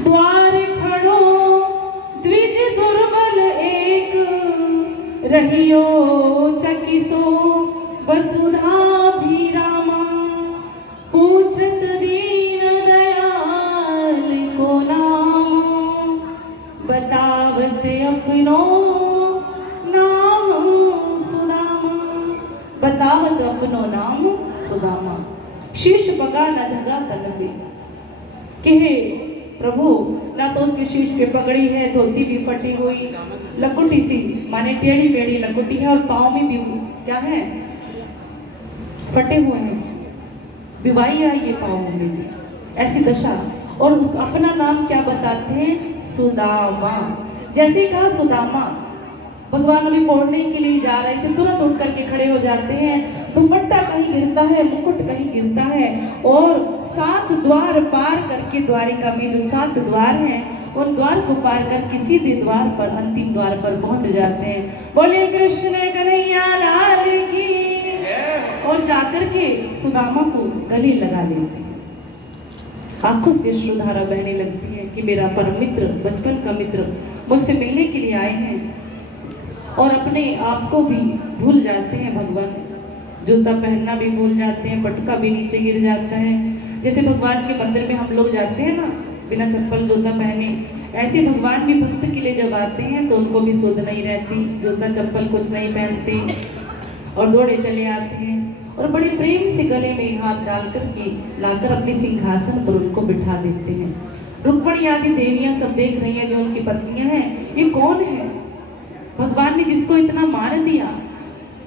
द्वार खड़ो द्विज दुर्बल एक, रहियो चकिसो वसुधा भी रामा, पूछत दीन दयाल को नाम, बतावत अपनो नाम सुदामा, बतावत अपनो नाम सुदामा। शीश पगा न जगा तन पे, कि हे प्रभु, ना तो उसके शीश पे पगड़ी है, धोती भी फटी हुई, लकुटी सी माने टेढ़ी मेढ़ी लकुटी है, और पाँव में भी क्या है, फटे हुए हैं, विवाही आई है पाँव में भी, ऐसी दशा। और उसका अपना नाम क्या बताते हैं, सुदामा। जैसे ही कहा सुदामा, भगवान अभी पौड़ने के लिए जा रहे थे, तुरंत उठ करके खड़े हो जाते हैं। दुपट्टा कहीं गिरता है, मुकुट कहीं गिरता है, और 7 द्वार पार करके, द्वारिका में जो 7 द्वार हैं, उन द्वार को पार कर सीधे द्वार पर, अंतिम द्वार पर पहुंच जाते हैं। बोले कृष्ण कन्हैया लाल की। और जाकर के सुदामा को गले लगा लेते हैं। आंखों से अश्रुधारा बहने लगती है कि मेरा परम मित्र, बचपन का मित्र मुझसे मिलने के लिए आए हैं, और अपने आप को भी भूल जाते हैं भगवान। जूता पहनना भी भूल जाते हैं, पटका भी नीचे गिर जाता है। जैसे भगवान के मंदिर में हम लोग जाते हैं ना बिना चप्पल जूता पहने, ऐसे भगवान भी भक्त के लिए जब आते हैं तो उनको भी सुध नहीं रहती, जूता चप्पल कुछ नहीं पहनते और दौड़े चले आते हैं, और बड़े प्रेम से गले में हाथ डाल कर के लाकर अपने सिंहासन पर उनको बिठा देते हैं। रुक्मणी आदि देवियां सब देख रही हैं, जो उनकी पत्नियां हैं, ये कौन है? भगवान ने जिसको इतना मान दिया,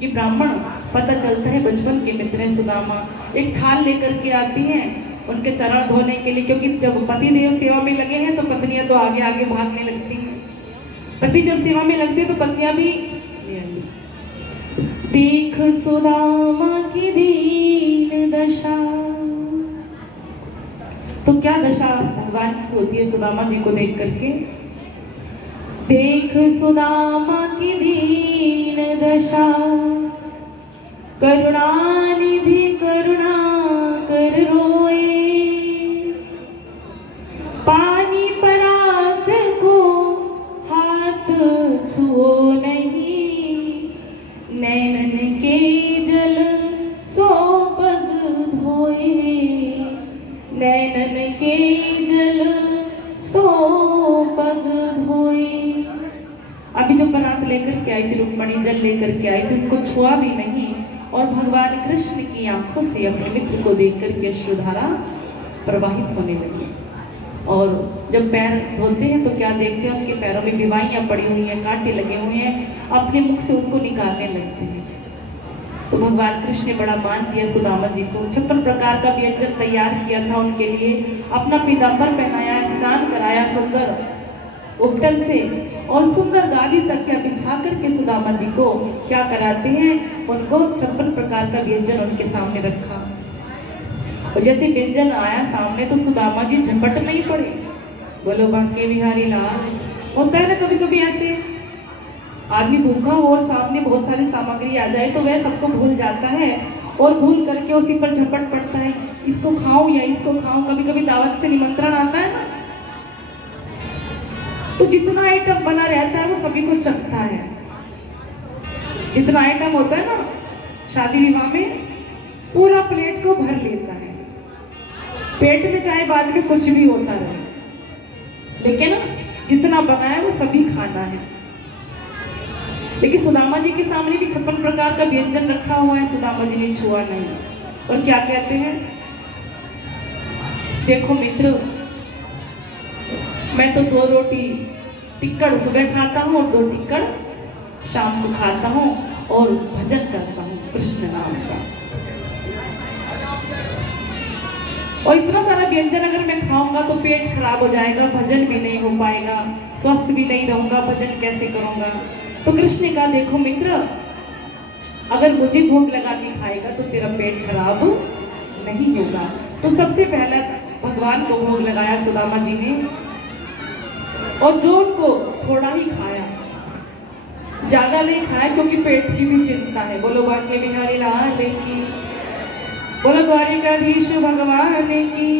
ये ब्राह्मण। पता चलता है बचपन के मित्र हैं सुदामा। एक थाल लेकर के आती हैं उनके चरण धोने के लिए, क्योंकि जब पति देव सेवा में लगे हैं तो पत्नियां तो आगे आगे भागने लगती हैं। पति जब सेवा में लगते हैं तो पत्नियां भी। देख सुदामा की दीन दशा, तो क्या दशा भगवान की होती है सुदामा जी को देख करके। देख सुदामा की दीन दशा, करुणानिधि करुणा कर रोए, नैनन के जल सो पग धोई। अभी जो परात लेकर के आई थी रुक्मणी, जल लेकर के आई थी, उसको छुआ भी नहीं और भगवान कृष्ण की आंखों से अपने मित्र को देख करके अश्रुधारा प्रवाहित होने लगी। और जब पैर धोते हैं तो क्या देखते हैं, उनके पैरों में बीमारियां पड़ी हुई हैं, कांटे लगे हुए हैं, अपने मुख से उसको निकालने लगते हैं। तो भगवान कृष्ण ने बड़ा मान दिया सुदामा जी को, 56 प्रकार का व्यंजन तैयार किया था उनके लिए, अपना पीताम्बर पहनाया, स्नान कराया सुंदर उपटन से और सुंदर गादी तकिया बिछा करके सुदामा जी को क्या कराते हैं, उनको 56 प्रकार का व्यंजन उनके सामने रखा। और जैसे व्यंजन आया सामने तो सुदामा जी झपट नहीं पड़े। बोलो बांके बिहारी लाल। होता है ना कभी कभी ऐसे, आदमी भूखा हो और सामने बहुत सारी सामग्री आ जाए तो वह सबको भूल जाता है और भूल करके उसी पर झपट पड़ता है, इसको खाऊं या इसको खाऊं। कभी कभी दावत से निमंत्रण आता है ना, तो जितना आइटम बना रहता है वो सभी को चखता है। जितना आइटम होता है ना शादी विवाह में, पूरा प्लेट को भर लेता है। पेट में चाहे बाद में कुछ भी होता रहे, लेकिन जितना बना है वो सभी खाना है। लेकिन सुदामा जी के सामने भी 56 प्रकार का व्यंजन रखा हुआ है, सुदामा जी ने छुआ नहीं। और क्या कहते हैं, देखो मित्र, मैं तो 2 रोटी टिक्कड़ सुबह खाता हूँ और 2 टिक्कड़ शाम को खाता हूँ और भजन करता हूँ कृष्ण नाम का। और इतना सारा व्यंजन अगर मैं खाऊंगा तो पेट खराब हो जाएगा, भजन भी नहीं हो पाएगा, स्वस्थ भी नहीं रहूंगा, भजन कैसे करूंगा। तो कृष्ण ने कहा देखो मित्र, अगर मुझे भोग लगा के खाएगा तो तेरा पेट खराब नहीं होगा। तो सबसे पहला भगवान को भोग लगाया सुदामा जी ने, और जो उनको थोड़ा ही खाया, ज्यादा नहीं खाया क्योंकि पेट की भी चिंता है। बोलो बांके बिहारी लाल की, बोलो द्वारिकाधीश भगवान की।